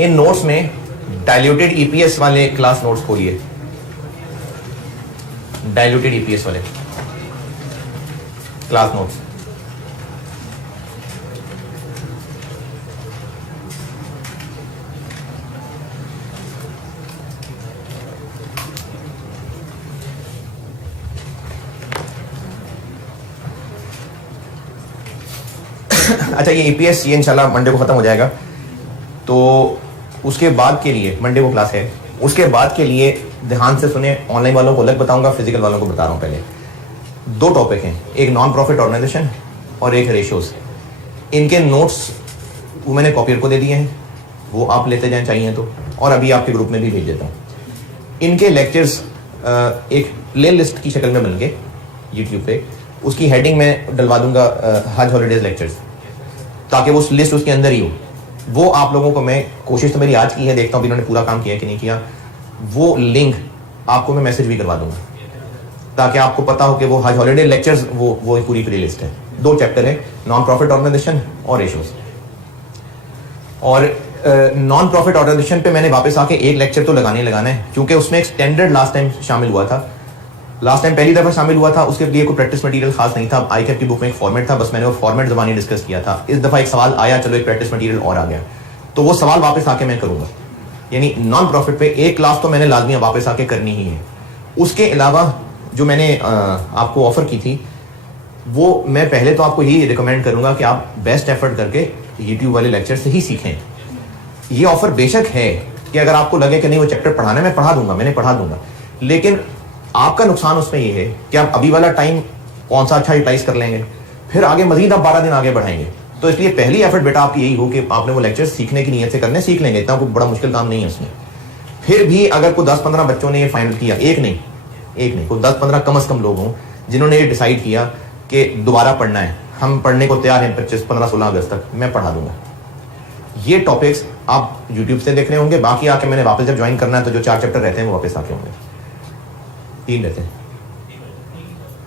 इन नोट्स में डाइल्यूटेड EPS वाले क्लास नोट्स खोलिए, डाइल्यूटेड EPS वाले क्लास नोट्स। अच्छा, ये EPS ये इंशाल्लाह मंडे को खत्म हो जाएगा, तो उसके बाद के लिए मंडे को क्लास है, उसके बाद के लिए ध्यान से सुने। ऑनलाइन वालों को अलग बताऊंगा, फिजिकल वालों को बता रहा हूं। पहले 2 टॉपिक हैं, एक नॉन प्रॉफिट ऑर्गेनाइजेशन और एक रेशियोज। इनके नोट्स वो मैंने कॉपियर को दे दिए हैं, वो आप लेते जाएं चाहिए तो, और अभी आपके ग्रुप में भी भेज देता हूँ। इनके लेक्चर्स एक प्ले लिस्ट की शक्ल में बन के यूट्यूब पे, उसकी हेडिंग में डलवा दूंगा हज हॉलीडेज लेक्चर्स, ताकि वो लिस्ट उसके अंदर ही हो। वो आप लोगों को मैं, कोशिश तो मेरी आज की है, देखता हूँ इन्होंने पूरा काम किया कि नहीं किया। वो लिंक आपको मैं मैसेज भी करवा दूंगा, ताकि आपको पता हो कि वो हज हॉलीडे लेक्चर्स वो पूरी प्ले लिस्ट है। 2 चैप्टर है, नॉन प्रॉफिट ऑर्गेनाइजेशन और रेशियोज। और नॉन प्रॉफिट ऑर्गेनाइजेशन पे मैंने वापस आके एक लेक्चर तो लगाना है, क्योंकि उसमें एक स्टैंडर्ड लास्ट टाइम शामिल हुआ था। लास्ट टाइम पहली दफा शामिल हुआ था, उसके लिए कोई प्रैक्टिस मटेरियल खास नहीं था। ICAP की बुक में एक फॉर्मेट था, बस मैंने वो फॉर्मेट ज़बानी डिस्कस किया था। इस दफा एक सवाल आया, चलो एक प्रैक्टिस मटेरियल और आ गया, तो वो सवाल वापस आके मैं करूंगा। यानी नॉन प्रॉफिट पे एक क्लास तो मैंने लाजमी वापस आके करनी ही है। उसके अलावा जो मैंने आपको ऑफर की थी, वो मैं पहले तो आपको यही रिकमेंड करूंगा कि आप बेस्ट एफर्ट करके यूट्यूब वाले लेक्चर से ही सीखें। ये ऑफर बेशक है कि अगर आपको लगे कि नहीं वो चैप्टर पढ़ाना है, मैं पढ़ा दूंगा, मैंने पढ़ा दूंगा, लेकिन आपका नुकसान उसमें ये है कि आप अभी वाला टाइम कौन सा अच्छा यूटिलाइज कर लेंगे, फिर आगे मजीद आप 12 दिन आगे बढ़ाएंगे, तो इसलिए पहली एफर्ट बेटा आपकी यही हो कि आपने वो लेक्चर सीखने की नीयत से करने, सीख लेंगे, इतना कोई बड़ा मुश्किल काम नहीं है उसमें। फिर भी अगर कोई 10-15 बच्चों ने ये फाइनल किया, एक नहीं कोई 10-15 कम से कम लोग हों जिन्होंने ये डिसाइड किया कि दोबारा पढ़ना है, हम पढ़ने को तैयार हैं 25, 15, 16 अगस्त तक मैं पढ़ा दूंगा। ये टॉपिक्स आप यूट्यूब से देख रहे होंगे, बाकी आके मैंने वापस जब ज्वाइन करना है तो जो 4 चैप्टर रहते हैं वो वापस आके होंगे, 3 रहते हैं,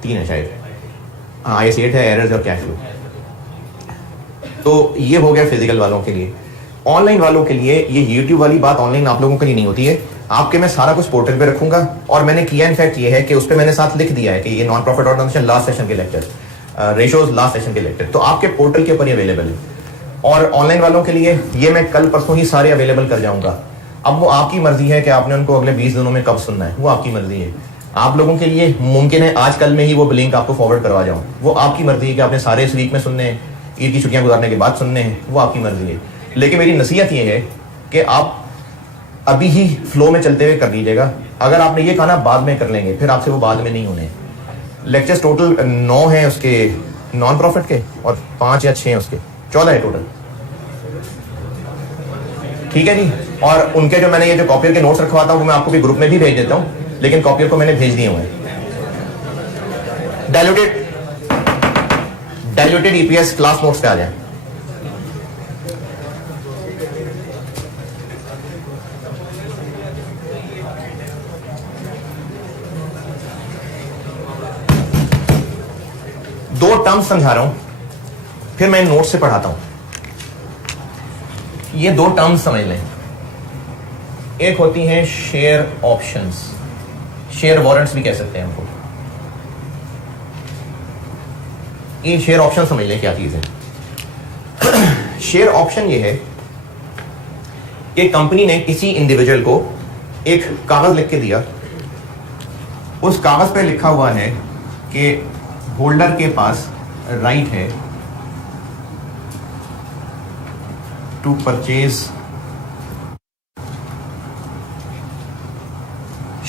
3 है शायद, हाँ IS8 है, एरर्स और कैश फ्लो। तो ये हो गया फिजिकल वालों के लिए। ऑनलाइन वालों के लिए ये यूट्यूब वाली बात ऑनलाइन आप लोगों के लिए नहीं होती है, आपके मैं सारा कुछ पोर्टल पे रखूंगा, और मैंने किया इनफैक्ट ये है कि उस पर मैंने साथ लिख दिया है कि ये non profit organisation last session के लेक्चर, रेशोज लास्ट सेशन के लेक्चर, तो आपके पोर्टल के ऊपर ही अवेलेबल है। और ऑनलाइन वालों के लिए ये मैं कल परसों ही सारे अवेलेबल कर जाऊंगा। अब वो आपकी मर्जी है कि आपने उनको अगले 20 दिनों में कब सुनना है, वो आपकी मर्जी है। आप लोगों के लिए मुमकिन है आज कल में ही वो लिंक आपको फॉरवर्ड करवा जाऊं, वो आपकी मर्जी है कि आपने सारे इस वीक में सुनने हैं, ईद की छुट्टियां गुजारने के बाद सुनने हैं, वो आपकी मर्जी है। लेकिन मेरी नसीहत ये है कि आप अभी ही फ्लो में चलते हुए कर लीजिएगा। अगर आपने ये कहा ना बाद में कर लेंगे, फिर आपसे वो बाद में नहीं होने। लेक्चर्स टोटल 9 हैं उसके नॉन प्रॉफिट के, और 5 या 6 हैं उसके, 14 है टोटल, ठीक है जी। और उनके जो मैंने ये जो कॉपियर के नोट्स रखवाता हूँ वो मैं आपको भी ग्रुप में भी भेज देता हूँ, लेकिन कॉपियर को मैंने भेज दिए हुए हैं। डायल्यूटेड EPS क्लास नोट्स पे आ जाए। दो टर्म्स समझा रहा हूं, फिर मैं नोट से पढ़ाता हूं। ये 2 टर्म्स समझ लें। एक होती हैं शेयर ऑप्शंस, शेयर वारंट्स भी कह सकते हैं हमको। ये शेयर ऑप्शन समझ लें क्या चीज है। शेयर ऑप्शन ये है कि कंपनी ने किसी इंडिविजुअल को एक कागज लिख के दिया, उस कागज पे लिखा हुआ है कि होल्डर के पास राइट है to purchase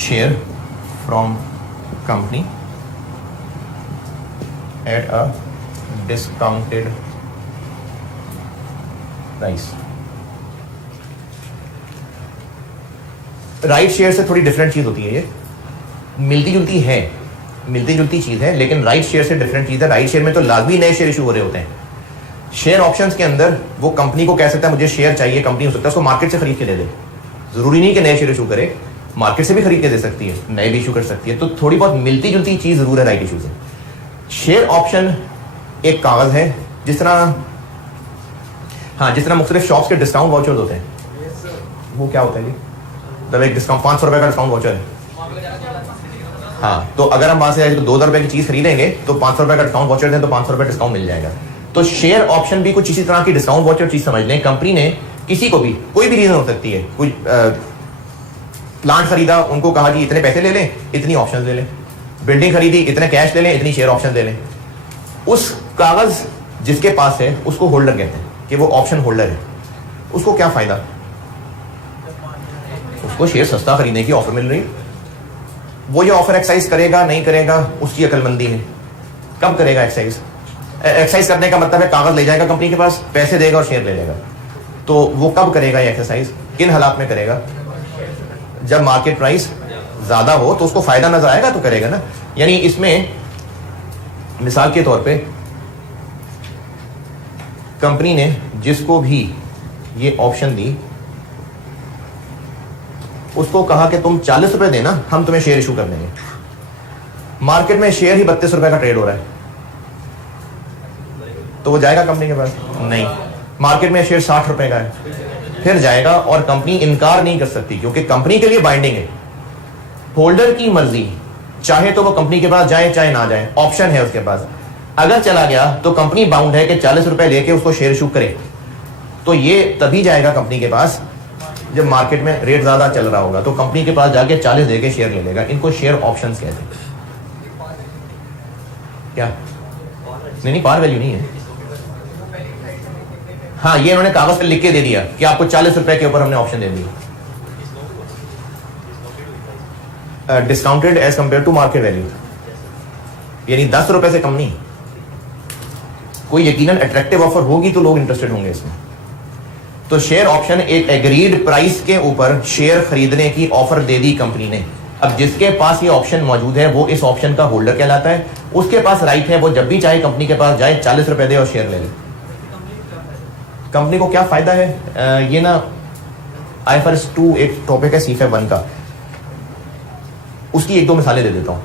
share from company at a discounted price. Right share से थोड़ी डिफरेंट चीज होती है, ये मिलती जुलती चीज है, लेकिन राइट शेयर से डिफरेंट चीज है। राइट शेयर में तो लाजमी नए शेयर इशू हो रहे होते हैं। शेयर ऑप्शंस के अंदर वो कंपनी को कह सकता है मुझे शेयर चाहिए, कंपनी हो सकता है उसको मार्केट से खरीद के दे दे, जरूरी नहीं कि नए शेयर इशू करे, मार्केट से भी खरीद के दे सकती है, नए भी इशू कर सकती है। तो थोड़ी बहुत मिलती जुलती चीज जरूर है राइट इशू से। शेयर ऑप्शन एक कागज है, जिस तरह मुख्तलिफ शॉप्स के डिस्काउंट वाउचर्स होते हैं। वो क्या होता है जी? मतलब एक डिस्काउंट 500 रुपए का डिस्काउंट वाउचर है। हाँ, तो अगर हम वहां से 2000 रुपए की चीज खरीदेंगे तो 500 रुपए का डिस्काउंट वाउचर दें तो 500 रुपए डिस्काउंट मिल जाएगा। तो शेयर ऑप्शन भी कुछ इसी तरह की डिस्काउंट वाउचर चीज समझ लें। कंपनी ने किसी को भी, कोई भी रीजन हो सकती है, कोई प्लांट खरीदा, उनको कहा कि इतने पैसे ले लें, इतनी ऑप्शन ले लें, बिल्डिंग खरीदी, इतने कैश ले लें, इतनी शेयर ऑप्शन ले लें। उस कागज जिसके पास है उसको होल्डर कहते हैं कि वो ऑप्शन होल्डर है। उसको क्या फायदा? उसको शेयर सस्ता खरीदने की ऑफर मिल रही है। वो ये ऑफर एक्सरसाइज करेगा नहीं करेगा उसकी अकलमंदी है। कब करेगा एक्सरसाइज? एक्सरसाइज करने का मतलब है कागज ले जाएगा कंपनी के पास, पैसे देगा और शेयर ले लेगा। तो वो कब करेगा ये एक्सरसाइज, किन हालात में करेगा? जब मार्केट प्राइस ज्यादा हो तो उसको फायदा नजर आएगा तो करेगा ना। यानी इसमें मिसाल के तौर पे कंपनी ने जिसको भी ये ऑप्शन दी उसको कहा कि तुम 40 रुपए देना, हम तुम्हें शेयर इशू कर देंगे। मार्केट में शेयर ही 32 रुपए का ट्रेड हो रहा है, तो वो जाएगा कंपनी के पास? नहीं। मार्केट में शेयर 60 रुपए का है, फिर जाएगा, और कंपनी इनकार नहीं कर सकती क्योंकि कंपनी के लिए बाइंडिंग है। होल्डर की मर्जी, चाहे तो वो कंपनी के पास जाए चाहे ना जाए, ऑप्शन है उसके पास। अगर चला गया तो कंपनी बाउंड है कि 40 रुपए लेके उसको शेयर इशू करे। तो ये तभी जाएगा कंपनी के पास जब मार्केट में रेट ज्यादा चल रहा होगा, तो कंपनी के पास जाके 40 देके शेयर ले लेगा। इनको शेयर ऑप्शंस कहते हैं। क्या? नहीं, पार वैल्यू नहीं है। हाँ, ये उन्होंने कागज पे लिख के दे दिया कि आपको 40 रुपए के ऊपर हमने ऑप्शन दे दिया, discounted as compare to market value, यानी 10 रुपए से कम नहीं। कोई यकीनन अट्रैक्टिव ऑफर होगी तो लोग इंटरेस्टेड होंगे इसमें। तो शेयर ऑप्शन एक एग्रीड प्राइस के ऊपर शेयर खरीदने की ऑफर दे दी कंपनी ने। अब जिसके पास ये ऑप्शन मौजूद है वो इस ऑप्शन का होल्डर कहलाता है। उसके पास राइट है, वो जब भी चाहे कंपनी के पास जाए 40 रुपए दे और शेयर ले ले। कंपनी को क्या फायदा है? ये ना IFRS 2 एक टॉपिक है CFA 1 का, उसकी 1-2 मिसालें दे देता हूँ।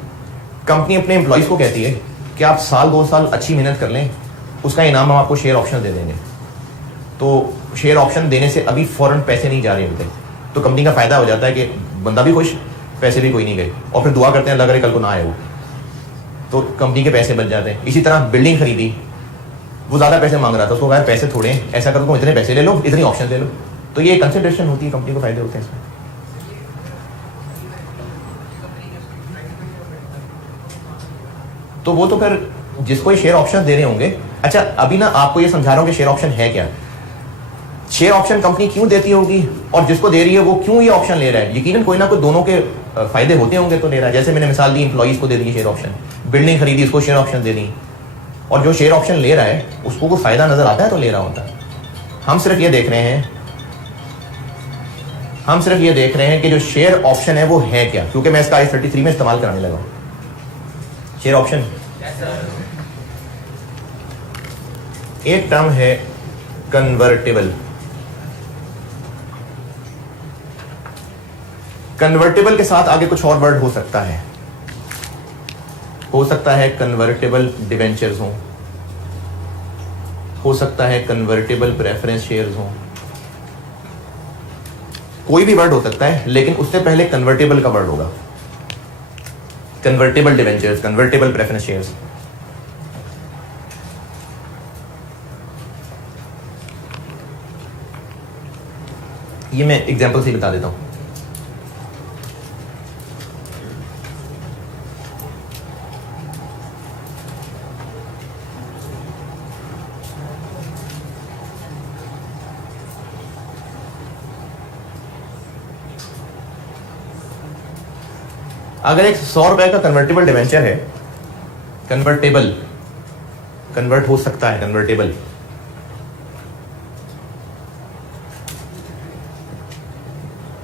कंपनी अपने एम्प्लॉइज को कहती है कि आप साल 2 साल अच्छी मेहनत कर लें, उसका इनाम हम आपको शेयर ऑप्शन दे देंगे। तो शेयर ऑप्शन देने से अभी फौरन पैसे नहीं जा रहे होते, तो कंपनी का फायदा हो जाता है कि बंदा भी खुश, पैसे भी कोई नहीं गए, और फिर दुआ करते हैं लग रहे कल को ना आए वो, तो कंपनी के पैसे बच जाते हैं। इसी तरह बिल्डिंग खरीदी, वो ज़्यादा पैसे मांग रहा था, उसको कहा पैसे थोड़े हैं, ऐसा करो इतने पैसे ले लो, इतनी ऑप्शन ले लो। तो ये कंसिडरेशन होती है, कंपनी को फायदे होते हैं इसमें। तो वो तो फिर जिसको ये शेयर ऑप्शन दे रहे होंगे। अच्छा अभी ना आपको ये समझा रहा हूँ कि शेयर ऑप्शन है क्या। शेयर ऑप्शन कंपनी क्यों देती होगी और जिसको दे रही है वो क्यों ये ऑप्शन ले रहा है? यकीनन कोई ना कोई दोनों के फायदे होते होंगे तो ले रहा है। जैसे मैंने मिसाल दी, एम्प्लॉइज को दे दी शेयर ऑप्शन, बिल्डिंग खरीदी उसको शेयर ऑप्शन दे दी, और जो शेयर ऑप्शन ले रहा है उसको कोई फायदा नजर आता है तो ले रहा होता है। हम सिर्फ ये देख रहे हैं कि जो शेयर ऑप्शन है वो है क्या, क्योंकि मैं इसका I33 में इस्तेमाल कराने लगा हूं। शेयर ऑप्शन एक टर्म है कन्वर्टेबल। कन्वर्टेबल के साथ आगे कुछ और वर्ड हो सकता है कन्वर्टेबल डिवेंचर्स हो सकता है कन्वर्टेबल प्रेफरेंस शेयर्स हो, कोई भी वर्ड हो सकता है, लेकिन उससे पहले कन्वर्टेबल का वर्ड होगा। Convertible debentures, convertible preference shares. ये मैं एग्जांपल से बता देता हूं। अगर एक 100 रुपए का कन्वर्टेबल डिवेंचर है, कन्वर्ट हो सकता है, convertible,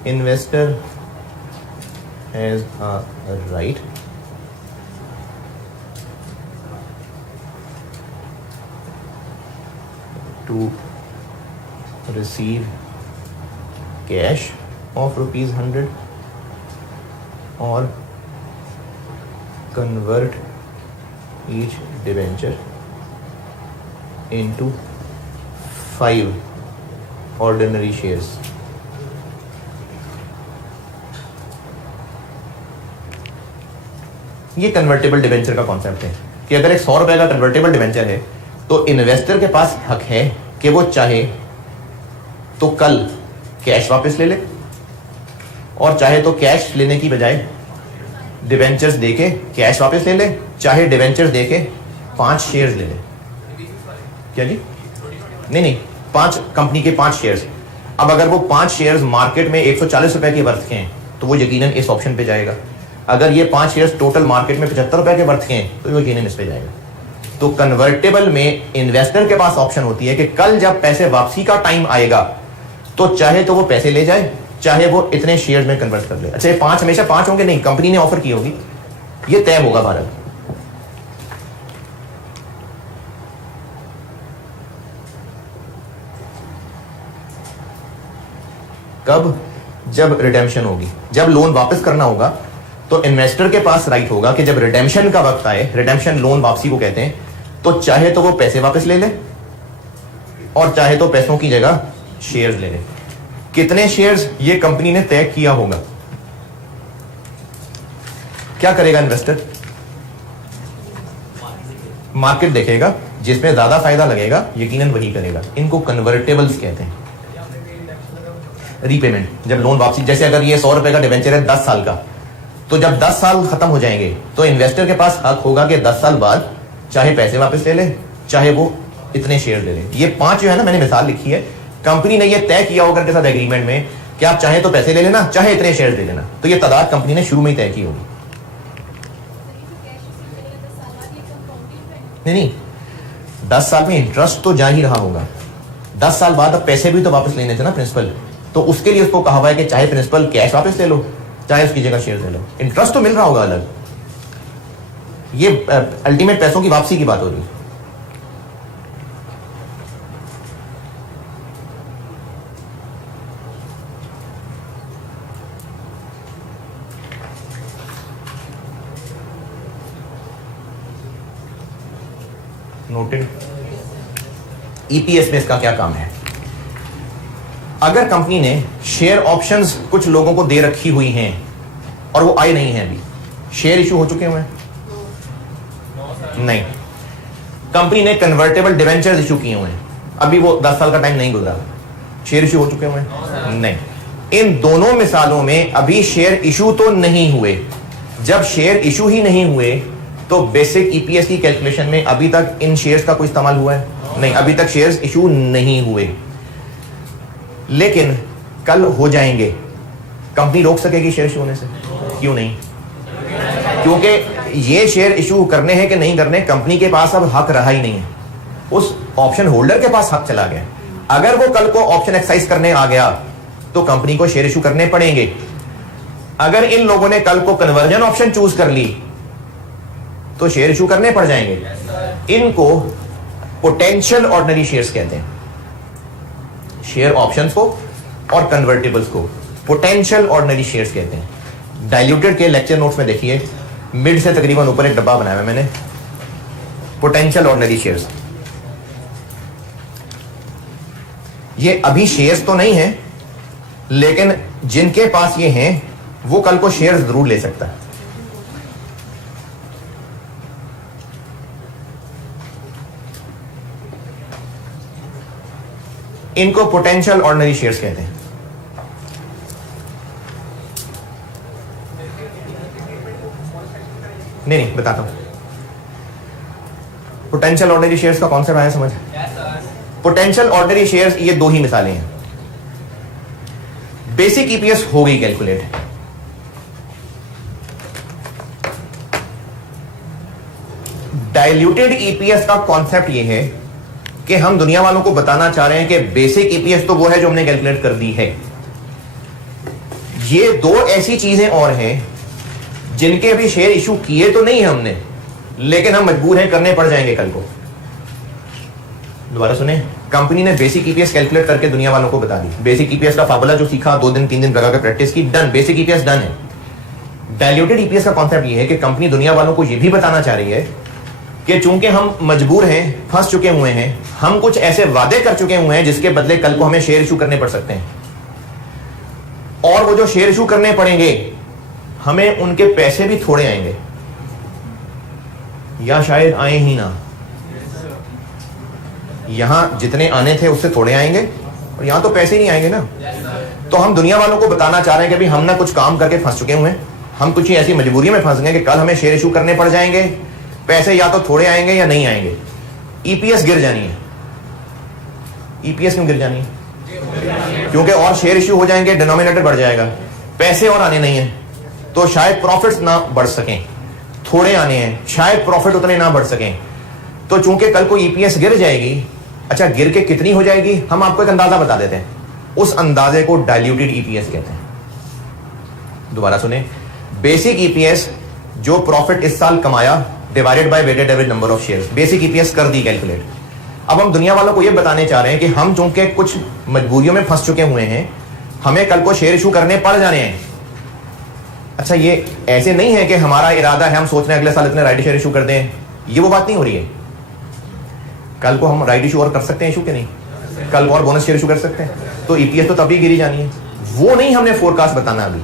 investor has a right to receive cash of ₹100 or convert each debenture into 5 ordinary shares। ये कन्वर्टेबल डिवेंचर का कॉन्सेप्ट है कि अगर एक 100 रुपए का कन्वर्टेबल डिवेंचर है तो इन्वेस्टर के पास हक है कि वो चाहे तो कल कैश वापस ले ले, और चाहे तो कैश लेने की बजाय डिवेंचर्स देके कैश वापस ले ले, चाहे डिवेंचर्स देके 5 शेयर्स ले ले। क्या जी? नहीं, 5 कंपनी के 5 शेयर्स। अब अगर वो 5 शेयर्स मार्केट में 140 रुपए के वर्थ के हैं तो वो यकीनन इस ऑप्शन पे जाएगा। अगर ये 5 शेयर्स टोटल मार्केट में 75 रुपए के वर्थ के हैं तो वो यकीनन इस पे जाएगा। तो कन्वर्टेबल में इन्वेस्टर के पास ऑप्शन होती है कि कल जब पैसे वापसी का टाइम आएगा तो चाहे तो वो पैसे ले जाए, चाहे वो इतने शेयर्स में कन्वर्ट कर ले। अच्छा ये 5 हमेशा 5 होंगे? नहीं, कंपनी ने ऑफर की होगी, ये तय होगा भारत। कब? जब रिडेम्पशन होगी, जब लोन वापस करना होगा तो इन्वेस्टर के पास राइट होगा कि जब रिडेम्पशन का वक्त आए, रिडेम्पशन लोन वापसी को कहते हैं, तो चाहे तो वो पैसे वापस ले ले और चाहे तो पैसों की जगह शेयर्स ले ले। कितने शेयर्स ये कंपनी ने तय किया होगा। क्या करेगा इन्वेस्टर? मार्केट देखेगा, जिसमें ज्यादा फायदा लगेगा यकीनन वही करेगा। इनको कन्वर्टेबल्स कहते हैं। रीपेमेंट, जब लोन वापसी, जैसे अगर ये 100 रुपए का डिवेंचर है 10 साल का, तो जब 10 साल खत्म हो जाएंगे तो इन्वेस्टर के पास हक होगा कि 10 साल बाद चाहे पैसे वापस ले ले, चाहे वो इतने शेयर ले ले। ये 5 जो है ना, मैंने मिसाल लिखी है, कंपनी ने ये तय किया होगा उनके साथ एग्रीमेंट में कि आप चाहे तो पैसे ले लेना, चाहे इतने शेयर ले लेना। तो ये तादाद कंपनी ने शुरू में ही तय की होगी। नहीं, 10 साल में इंटरेस्ट तो जा ही रहा होगा, 10 साल बाद अब पैसे भी तो वापस लेने थे ना प्रिंसिपल, तो उसके लिए उसको कहा हुआ है कि चाहे प्रिंसिपल कैश वापस ले लो, चाहे उसकी जगह शेयर ले लो, इंटरेस्ट तो मिल रहा होगा अलग। ये अल्टीमेट पैसों की वापसी की बात हो रही है। नोटेड। ईपीएस में इसका क्या काम है? अगर कंपनी ने शेयर ऑप्शंस कुछ लोगों को दे रखी हुई हैं और वो आए नहीं हैं, अभी शेयर इशू हो चुके हुए हैं? नहीं। कंपनी ने कन्वर्टेबल डिवेंचर्स इशू किए हुए हैं, अभी वो 10 साल का टाइम नहीं गुजरा, शेयर इशू हो चुके हुए हैं? नहीं। इन दोनों मिसालों में अभी शेयर इशू तो नहीं हुए। जब शेयर इशू ही नहीं हुए तो बेसिक ईपीएस की कैलकुलेशन में अभी तक इन शेयर्स का कोई इस्तेमाल हुआ है? नहीं, अभी तक शेयर्स इशू नहीं हुए। लेकिन कल हो जाएंगे, कंपनी रोक सकेगी शेयर इशू होने से? क्यों नहीं? क्योंकि ये शेयर इशू करने हैं कि नहीं करने, कंपनी के पास अब हक रहा ही नहीं है, उस ऑप्शन होल्डर के पास हक चला गया। अगर वो कल को ऑप्शन एक्सरसाइज करने आ गया तो कंपनी को शेयर इशू करने पड़ेंगे। अगर इन लोगों ने कल को कन्वर्जन ऑप्शन चूज कर ली तो शेयर इशू करने पड़ जाएंगे। इनको पोटेंशियल ऑर्डिनरी शेयर्स कहते हैं, शेयर ऑप्शंस को और कन्वर्टेबल्स को पोटेंशियल ऑर्डिनरी शेयर्स कहते हैं। डाइल्यूटेड के लेक्चर नोट्स में देखिए, मिड से तकरीबन ऊपर एक डब्बा बनाया है मैंने, पोटेंशियल ऑर्डिनरी शेयर्स। ये अभी शेयर्स तो नहीं है, लेकिन जिनके पास ये हैं वो कल को शेयर्स जरूर ले सकता है। इनको पोटेंशियल ऑर्डिनरी शेयर्स कहते हैं। नहीं बताता हूं। पोटेंशियल ऑर्डिनरी शेयर्स का कॉन्सेप्ट आया समझ? पोटेंशियल ऑर्डिनरी शेयर्स ये दो ही मिसालें हैं। बेसिक ईपीएस हो गई कैलकुलेट, डाइल्यूटेड ईपीएस का कॉन्सेप्ट ये है कि हम दुनिया वालों को बताना चाह रहे हैं कि बेसिक ईपीएस तो वो है जो हमने कैलकुलेट कर दी है। ये दो ऐसी चीजें और हैं जिनके भी शेयर इशू किए तो नहीं है हमने, लेकिन हम मजबूर हैं, करने पड़ जाएंगे कल को। दोबारा सुने, कंपनी ने बेसिक ईपीएस कैलकुलेट करके दुनिया वालों को बता दी। बेसिक ईपीएस का फार्मूला जो सीखा, 2 दिन 3 दिन लगा कर प्रैक्टिस की, डन, बेसिक ईपीएस डन है। डाइल्यूटेड ईपीएस का कॉन्सेप्ट ये है कि कंपनी दुनिया वालों को ये भी बताना चाह रही है कि चूंकि हम मजबूर हैं, फंस चुके हुए हैं, हम कुछ ऐसे वादे कर चुके हुए हैं जिसके बदले कल को हमें शेयर इशू करने पड़ सकते हैं, और वो जो शेयर इशू करने पड़ेंगे हमें उनके पैसे भी थोड़े आएंगे, या शायद आए ही ना। यहां जितने आने थे उससे थोड़े आएंगे, और यहां तो पैसे नहीं आएंगे ना। तो हम दुनिया वालों को बताना चाह रहे हैं कि भाई हम ना कुछ काम करके फंस चुके हुए हैं, हम कुछ ऐसी मजबूरी में फंस गए कि कल हमें शेयर इशू करने पड़ जाएंगे, पैसे या तो थोड़े आएंगे या नहीं आएंगे, ईपीएस गिर जानी है। ईपीएस क्यों गिर जानी है? क्योंकि और शेयर इशू हो जाएंगे, डिनोमिनेटर बढ़ जाएगा, पैसे और आने नहीं है, तो शायद प्रॉफिट्स ना बढ़ सकें, थोड़े आने हैं, शायद प्रॉफिट उतने ना बढ़ सकें। तो चूंकि कल को ईपीएस गिर जाएगी, अच्छा गिर के कितनी हो जाएगी, हम आपको एक अंदाजा बता देते हैं, उस अंदाजे को डाइल्यूटेड ईपीएस कहते हैं। दोबारा सुने, बेसिक ईपीएस जो प्रॉफिट इस साल कमाया divided by weighted average number of shares, basic EPS कर दी कैलकुलेट। अब हम दुनिया वालों को यह बताने चाह रहे हैं कि हम चूंकि कुछ मजबूरियों में फंस चुके हुए हैं, हमें कल को शेयर इशू करने पड़ जाने हैं। अच्छा, ये ऐसे नहीं है कि हमारा इरादा है हम सोच रहे हैं अगले साल इतने राइट शेयर इशू कर दें, ये वो बात नहीं हो रही है। कल को हम राइट इशू और कर सकते हैं इशू के नहीं, कल को और बोनस शेयर इशू कर सकते हैं, तो ईपीएस तो तभी गिरी जानी है। वो नहीं हमने फोरकास्ट बताना अभी,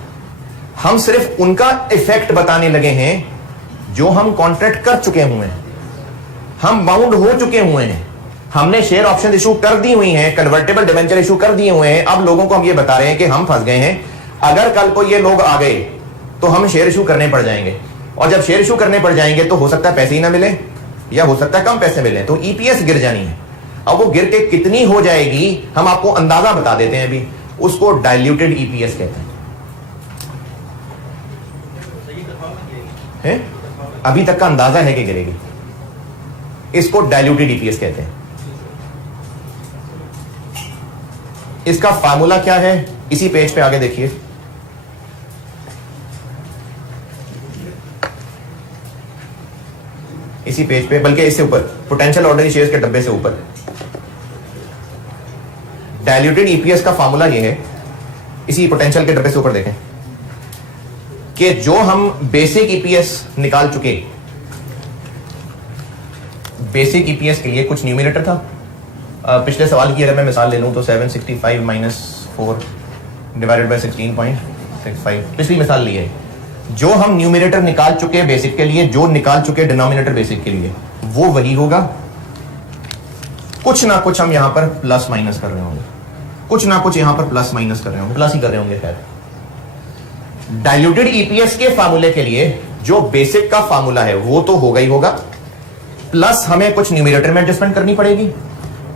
हम सिर्फ उनका इफेक्ट बताने लगे हैं जो हम कॉन्ट्रैक्ट कर चुके हुए हैं, हम बाउंड हो चुके हुए हैं, हमने शेयर ऑप्शन इशू कर दी हुई हैं, कन्वर्टेबल डिबेंचर इशू कर दिए हुए हैं। अब लोगों को हम ये बता रहे हैं कि हम फंस गए हैं, अगर कल को ये लोग आ गए तो हम शेयर इशू करने पड़ जाएंगे, और जब शेयर इशू करने पड़ जाएंगे तो हो सकता है पैसे ही ना मिले, या हो सकता है कम पैसे मिले, तो ईपीएस गिर जानी है। अब वो गिर के कितनी हो जाएगी हम आपको अंदाजा बता देते हैं अभी, उसको डाइल्यूटेड ईपीएस कहते हैं। अभी तक का अंदाजा है कि गिरेगी, इसको डाइल्यूटेड ईपीएस कहते हैं। इसका फार्मूला क्या है, इसी पेज पे आगे देखिए। इसी पेज पे, बल्कि इससे ऊपर, पोटेंशियल ऑर्डिनरी शेयर्स के डब्बे से ऊपर। डाइल्यूटेड ईपीएस का फार्मूला ये है, इसी पोटेंशियल के डब्बे से ऊपर देखें, कि जो हम बेसिक ईपीएस निकाल चुके, बेसिक ईपीएस के लिए कुछ न्यूमरेटर था। पिछले सवाल की अगर मैं मिसाल ले लूं तो 765 माइनस 4 डिवाइडेड बाय 16.65, पिछली मिसाल ली है। जो हम न्यूमरेटर निकाल चुके बेसिक के लिए, जो निकाल चुके डिनोमिनेटर बेसिक के लिए, वो वही होगा। कुछ ना कुछ हम यहां पर प्लस माइनस कर रहे होंगे, कुछ ना कुछ यहां पर प्लस माइनस कर रहे होंगे, प्लस ही कर रहे होंगे। खैर, डाइल्यूटेड ईपीएस के फार्मूले के लिए जो बेसिक का फार्मूला है वो तो होगा ही होगा, प्लस हमें कुछ न्यूमरेटर में एडजस्टमेंट करनी पड़ेगी,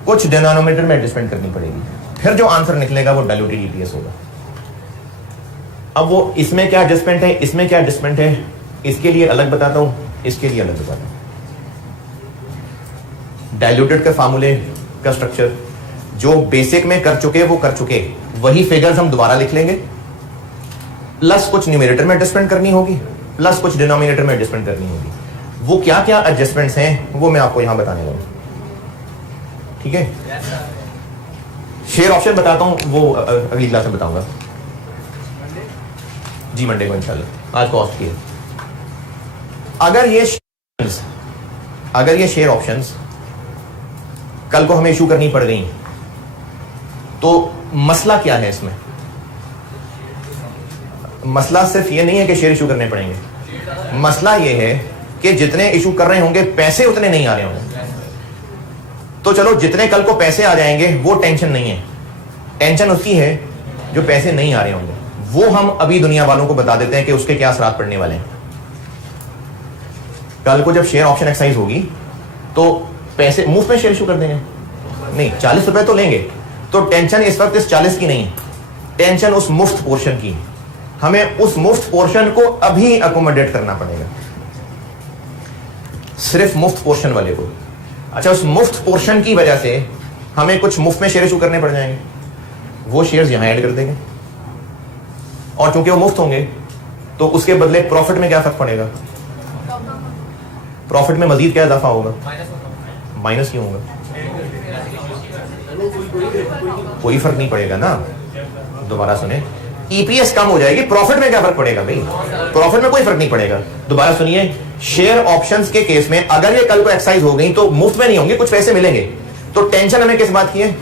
कुछ डिनोमिनेटर में एडजस्टमेंट करनी पड़ेगी, फिर जो आंसर निकलेगा वो डाइल्यूटेड ईपीएस होगा। अब वो इसमें क्या एडजस्टमेंट है, इसमें क्या एडजस्टमेंट है, इसके लिए अलग बताता हूं, इसके लिए अलग बताता हूं। डाइल्यूटेड के फार्मूले का स्ट्रक्चर, जो बेसिक में कर चुके वो कर चुके, वही फिगर्स हम दोबारा लिख लेंगे, प्लस कुछ न्यूमरेटर में एडजस्टमेंट करनी होगी, प्लस कुछ डिनोमिनेटर में एडजस्टमेंट करनी होगी। वो क्या क्या एडजस्टमेंट्स हैं वो मैं आपको यहां बताने वाला हूं, ठीक है। शेयर ऑप्शन बताता हूं, वो अगली क्लास में बताऊंगा जी, मंडे को इंशाल्लाह। आज कॉस्ट की है। अगर ये शेयर ऑप्शंस कल को हमें इशू करनी पड़ गई तो मसला क्या है इसमें? मसला सिर्फ ये नहीं है कि शेयर इशू करने पड़ेंगे, मसला ये है कि जितने इशू कर रहे होंगे पैसे उतने नहीं आ रहे होंगे। तो चलो, जितने कल को पैसे आ जाएंगे वो टेंशन नहीं है, टेंशन उसकी है जो पैसे नहीं आ रहे होंगे। वो हम अभी दुनिया वालों को बता देते हैं कि उसके क्या असरात पड़ने वाले हैं। कल को जब शेयर ऑप्शन एक्सरसाइज होगी तो पैसे मुफ्त में शेयर इशू कर देंगे, नहीं 40 रुपए तो लेंगे। तो टेंशन इस वक्त इस 40 की नहीं है, टेंशन उस मुफ्त पोर्शन की। हमें उस मुफ्त पोर्शन को अभी अकोमोडेट करना पड़ेगा, सिर्फ मुफ्त पोर्शन वाले को। अच्छा, उस मुफ्त पोर्शन की वजह से हमें कुछ मुफ्त में शेयर इशू करने पड़ जाएंगे, वो शेयर्स यहां ऐड कर देंगे, और चूंकि वो मुफ्त होंगे तो उसके बदले प्रॉफिट में क्या फर्क पड़ेगा? प्रॉफिट में मजीद क्या इजाफा होगा? माइनस क्यों होगा? कोई फर्क नहीं पड़ेगा ना। दोबारा सुने, ईपीएस कम हो जाएगी, प्रॉफिट में क्या फर्क पड़ेगा भाई? प्रॉफिट में कोई फर्क नहीं पड़ेगा। दोबारा सुनिए, शेयर ऑप्शंस के केस में अगर ये कल को एक्सरसाइज हो गई तो मुफ्त में नहीं होंगे, कुछ पैसे मिलेंगे। तो टेंशन हमें किस बात की है?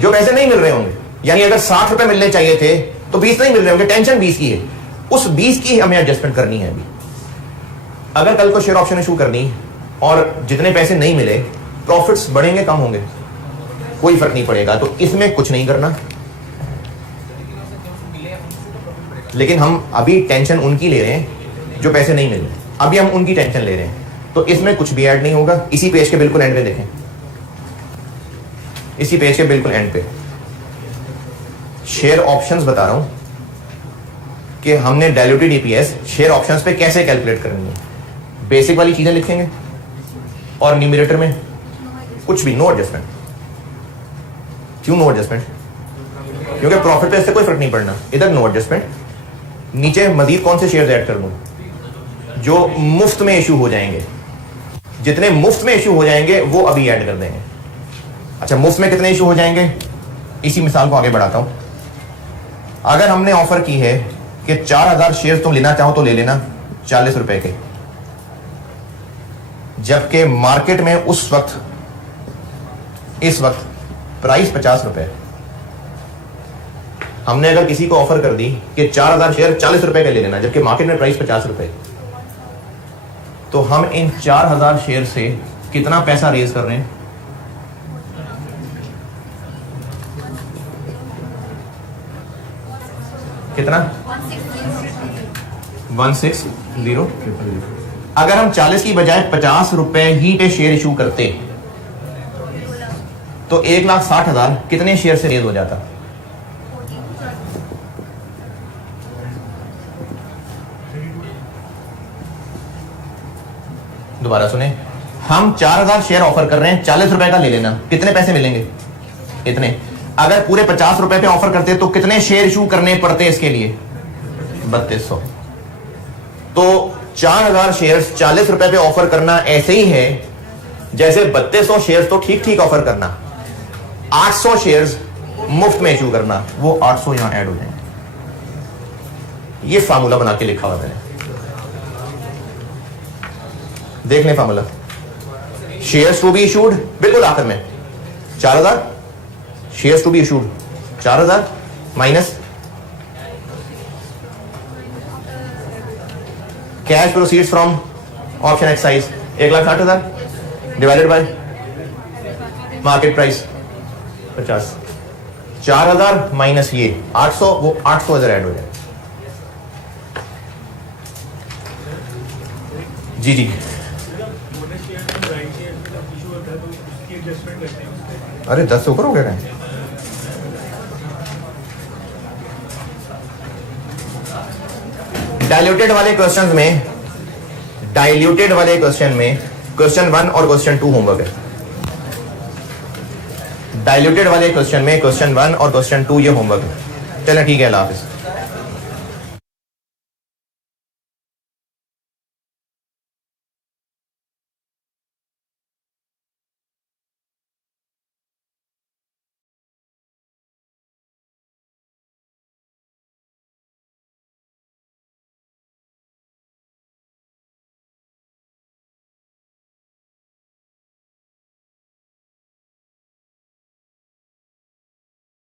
जो पैसे नहीं मिल रहे होंगे, यानी अगर 60 रुपए मिलने चाहिए थे तो 20 नहीं मिल रहे होंगे, टेंशन 20 की है। उस 20 की हमें एडजस्टमेंट करनी है अभी। अगर कल को शेयर ऑप्शन इशू करनी और जितने पैसे नहीं मिले, प्रॉफिट्स बढ़ेंगे कम होंगे, कोई फर्क नहीं पड़ेगा। तो इसमें कुछ नहीं करना, लेकिन हम अभी टेंशन उनकी ले रहे हैं जो पैसे नहीं मिल रहे, अभी हम उनकी टेंशन ले रहे हैं। तो इसमें कुछ भी ऐड नहीं होगा। इसी पेज के बिल्कुल एंड पे देखें, इसी पेज के बिल्कुल एंड पे शेयर ऑप्शंस बता रहा हूं कि हमने डाइल्यूटेड ईपीएस शेयर ऑप्शंस पे कैसे कैलकुलेट करनी है। बेसिक वाली चीजें लिखेंगे और न्यूमरेटर में कुछ भी नो एडजस्टमेंट। क्यों नो एडजस्टमेंट? क्योंकि प्रॉफिट पे इससे कोई फर्क नहीं पड़ना। इधर नो एडजस्टमेंट, नीचे मजीद कौन से शेयर्स ऐड कर दूं जो मुफ्त में इशू हो जाएंगे। जितने मुफ्त में इशू हो जाएंगे वो अभी ऐड कर देंगे। अच्छा, मुफ्त में कितने इशू हो जाएंगे? इसी मिसाल को आगे बढ़ाता हूं। अगर हमने ऑफर की है कि 4000 शेयर तुम लेना चाहो तो ले लेना 40 रुपए के, जबकि मार्केट में उस वक्त इस वक्त प्राइस 50 रुपए। हमने अगर किसी को ऑफर कर दी कि 4000 शेयर 40 रुपए के ले लेना, जबकि मार्केट में प्राइस 50 रुपए, तो हम इन 4000 शेयर से कितना पैसा रेज कर रहे हैं? कितना? 160। अगर हम 40 की बजाय 50 रुपए ही पे शेयर इशू करते तो 1,60,000 कितने शेयर से रेज हो जाता? दोबारा सुने, हम 4000 शेयर ऑफर कर रहे हैं, 40 रुपए का ले लेना, कितने पैसे मिलेंगे? इतने। अगर पूरे 50 रुपए पे ऑफर करते तो कितने शेयर इशू करने पड़ते इसके लिए? 3200। तो 4000 शेयर्स 40 रुपए पे ऑफर करना ऐसे ही है जैसे 3200 शेयर्स तो ठीक ठीक ऑफर करना, 800 शेयर्स मुफ्त में इशू करना। वो 800 यहां ऐड हो जाएंगे। ये फार्मूला बना के लिखा हुआ मैंने, देख लें formula. Shares to be issued बिल्कुल आखिर में 4000, shares to be issued 4000 minus cash proceeds from option exercise 1,60,000 divided by market price 50। 4000 minus ये 800, वो 800 इधर ऐड हो जाए। जी जी, अरे 10 से ऊपर हो गया कहीं? डाइल्यूटेड वाले क्वेश्चन में, डाइल्यूटेड वाले क्वेश्चन में क्वेश्चन 1 और क्वेश्चन 2 होमवर्क है। डाइल्यूटेड वाले क्वेश्चन में क्वेश्चन 1 और क्वेश्चन 2 ये होमवर्क है। चलें ठीक है, अल्लाह हाफिज़।